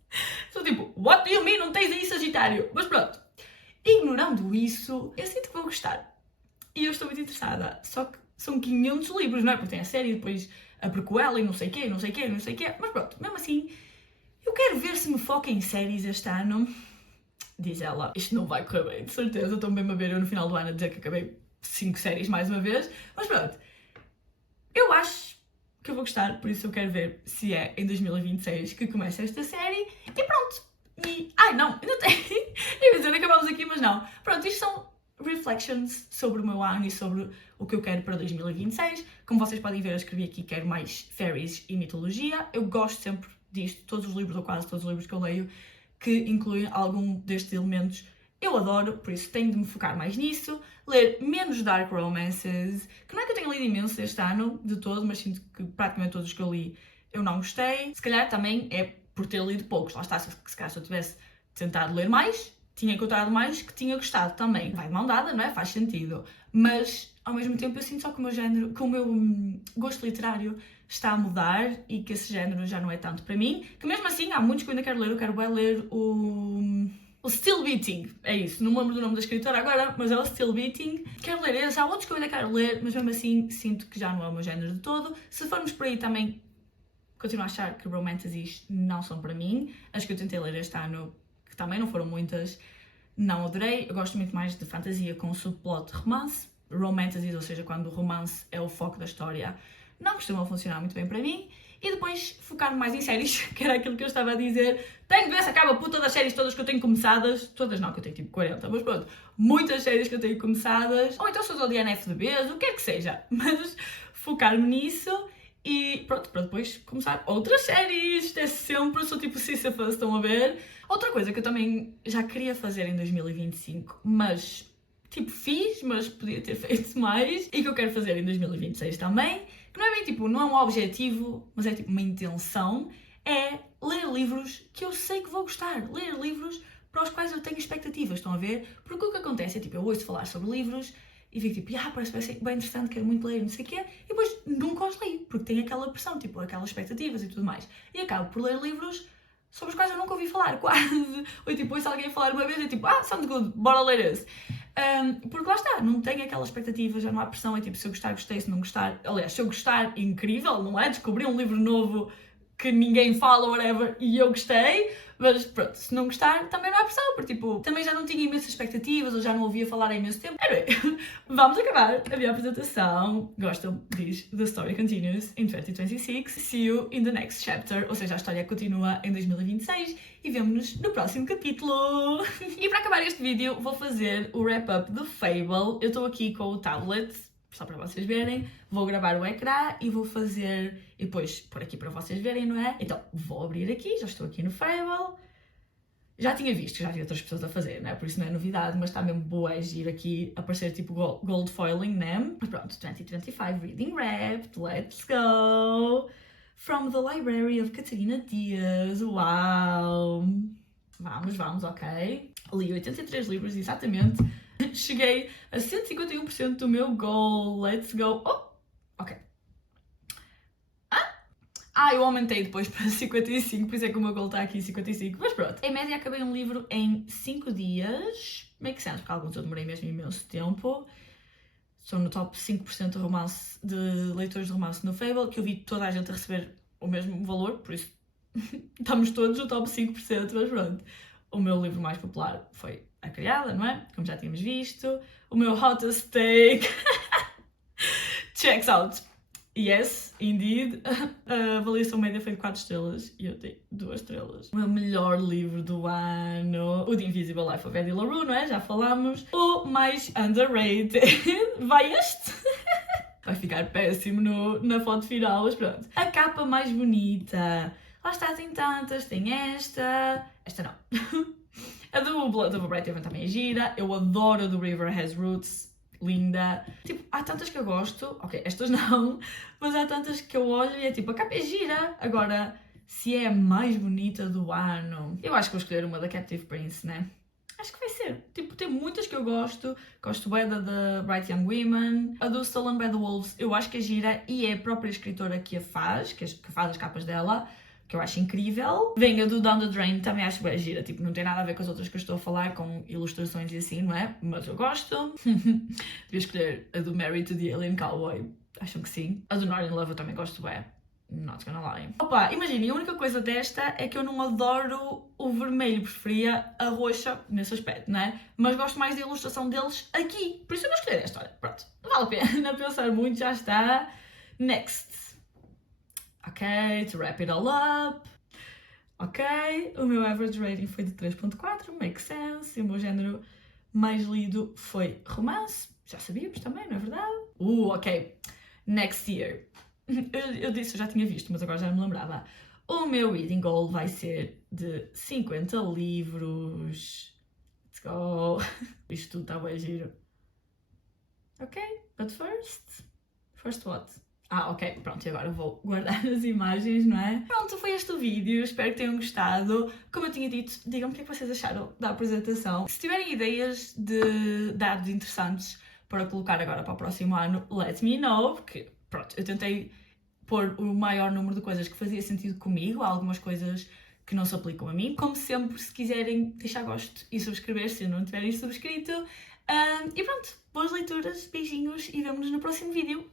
sou tipo, what do you mean, não tens aí Sagitário? Mas pronto, ignorando isso, eu sinto que vou gostar e eu estou muito interessada, só que são 500 livros, não é? Porque tem a série, depois a prequela e não sei o quê, mas pronto, mesmo assim, eu quero ver se me foco em séries este ano. Diz ela, isto não vai correr bem, de certeza, estou mesmo a ver eu no final do ano a dizer que acabei 5 séries mais uma vez, mas pronto, eu acho que eu vou gostar, por isso eu quero ver se é em 2026 que começa esta série e pronto. E, não, ainda tem, eu ia dizer, acabamos aqui, mas não. Pronto, isto são reflections sobre o meu ano e sobre o que eu quero para 2026. Como vocês podem ver, eu escrevi aqui, quero mais fairies e mitologia. Eu gosto sempre disto, todos os livros, ou quase todos os livros que eu leio, que incluem algum destes elementos, eu adoro, por isso tenho de me focar mais nisso, ler menos dark romances, que não é que eu tenha lido imenso este ano, de todo, mas sinto que praticamente todos os que eu li eu não gostei. Se calhar também é por ter lido poucos, lá está, se calhar se eu tivesse tentado ler mais, tinha encontrado mais que tinha gostado também. Vai de mão dada, não é? Faz sentido. Mas, ao mesmo tempo, eu sinto só que o meu género, que o meu gosto literário está a mudar e que esse género já não é tanto para mim. Que mesmo assim, há muitos que eu ainda quero ler. Eu quero bem ler o O Still Beating, é isso, não me lembro do nome da escritora agora, mas é o Still Beating. Quero ler esse, há outros que eu ainda quero ler, mas mesmo assim sinto que já não é o meu género de todo. Se formos por aí também, continuo a achar que romantasies não são para mim. As que eu tentei ler este ano, que também não foram muitas, não adorei. Eu gosto muito mais de fantasia com subplot de romance. Romantasies, ou seja, quando o romance é o foco da história, não costumam funcionar muito bem para mim. E depois focar mais em séries, que era aquilo que eu estava a dizer. Tenho de ver se acaba a puta das séries todas que eu tenho começadas. Todas não, que eu tenho tipo 40, mas pronto. Muitas séries que eu tenho começadas. Ou então se eu sou de NFDBs, o que quer que seja. Mas focar-me nisso e pronto, para depois começar outras séries. Isto é sempre, sou tipo Sisyphus, estão a ver? Outra coisa que eu também já queria fazer em 2025, mas tipo fiz, mas podia ter feito mais. E que eu quero fazer em 2026 também. Que não é bem tipo, não é um objetivo, mas é tipo uma intenção, é ler livros que eu sei que vou gostar. Ler livros para os quais eu tenho expectativas, estão a ver? Porque o que acontece é tipo, eu ouço falar sobre livros e fico tipo, parece bem interessante, quero muito ler, não sei o quê, e depois nunca os li, porque tenho aquela pressão, tipo, aquelas expectativas e tudo mais. E acabo por ler livros sobre os quais eu nunca ouvi falar, quase. Ou tipo, ouço alguém falar uma vez e tipo, sound good, bora ler esse. Porque lá está, não tenho aquela expectativa, já não há pressão, é tipo, se eu gostar, gostei, se não gostar, aliás, se eu gostar, incrível, não é? Descobri um livro novo que ninguém fala, whatever, e eu gostei, mas pronto, se não gostar, também não há pressão, porque tipo, também já não tinha imensas expectativas, ou já não ouvia falar há imenso tempo. Anyway, vamos acabar a minha apresentação. Gostam? Diz, The story continues in 2026, see you in the next chapter, ou seja, a história continua em 2026 e vemo-nos no próximo capítulo. E para acabar este vídeo, vou fazer o wrap-up do Fable. Eu estou aqui com o tablet, só para vocês verem, vou gravar o ecrã e vou fazer, e depois pôr aqui para vocês verem, não é? Então, vou abrir aqui, já estou aqui no Fable. Já tinha visto, já vi outras pessoas a fazer, não é? Por isso não é novidade, mas está mesmo boa giro aqui aparecer tipo gold foiling, né? Mas pronto, 2025 Reading Wrapped, let's go! From the Library of Catarina Dias, uau! Vamos, ok. Li 83 livros, exatamente. Cheguei a 151% do meu goal. Let's go. Oh, ok. Eu aumentei depois para 55, por isso é que o meu goal está aqui 55. Mas pronto. Em média acabei um livro em 5 dias. Make sense, porque alguns eu demorei mesmo imenso tempo. Sou no top 5% de romance, de leitores de romance no Fable, que eu vi toda a gente a receber o mesmo valor, por isso estamos todos no top 5%, mas pronto. O meu livro mais popular foi A Criada, não é? Como já tínhamos visto. O meu hottest take checks out. Yes, indeed. A avaliação média foi de 4 estrelas e eu dei 2 estrelas. O meu melhor livro do ano, o The Invisible Life of Eddie LaRue, não é? Já falámos. O mais underrated, vai este. Vai ficar péssimo na foto final, mas pronto. A capa mais bonita. Lá está, tem tantas, tem esta não. A do Blood of a Bright Heaven também é gira. Eu adoro a do River Has Roots, linda. Tipo, há tantas que eu gosto, ok, estas não, mas há tantas que eu olho e é tipo, a capa é gira. Agora, se é a mais bonita do ano, eu acho que vou escolher uma da Captive Prince, né? Acho que vai ser. Tipo, tem muitas que eu gosto. Gosto bem da Bright Young Women. A do Stolen by the Wolves, eu acho que é gira e é a própria escritora que a faz, que faz as capas dela, que eu acho incrível. Vem a do Down the Drain, também acho bem gira. Tipo, não tem nada a ver com as outras que eu estou a falar, com ilustrações e assim, não é? Mas eu gosto. Devia escolher a do Married to the Alien Cowboy. Acham que sim. A do Not in Love eu também gosto bem. Not gonna lie. Opa, imaginem, a única coisa desta é que eu não adoro o vermelho, preferia a roxa nesse aspecto, não é? Mas gosto mais da ilustração deles aqui, por isso eu vou escolher esta, olha, pronto. Não vale a pena pensar muito, já está. Next. Ok, to wrap it all up. Ok, o meu average rating foi de 3.4, makes sense. E o meu género mais lido foi romance, já sabíamos também, não é verdade? Ok, next year. Eu disse, eu já tinha visto, mas agora já não me lembrava. O meu reading goal vai ser de 50 livros. Let's go. Isto tudo está bem giro. Ok, but first what? Ok, pronto, e agora vou guardar as imagens, não é? Pronto, foi este o vídeo, espero que tenham gostado. Como eu tinha dito, digam-me o que é que vocês acharam da apresentação. Se tiverem ideias de dados interessantes para colocar agora para o próximo ano, let me know, porque pronto, eu tentei pôr o maior número de coisas que fazia sentido comigo, há algumas coisas que não se aplicam a mim. Como sempre, se quiserem deixar gosto e subscrever se não tiverem subscrito. E pronto, boas leituras, beijinhos e vemo-nos no próximo vídeo.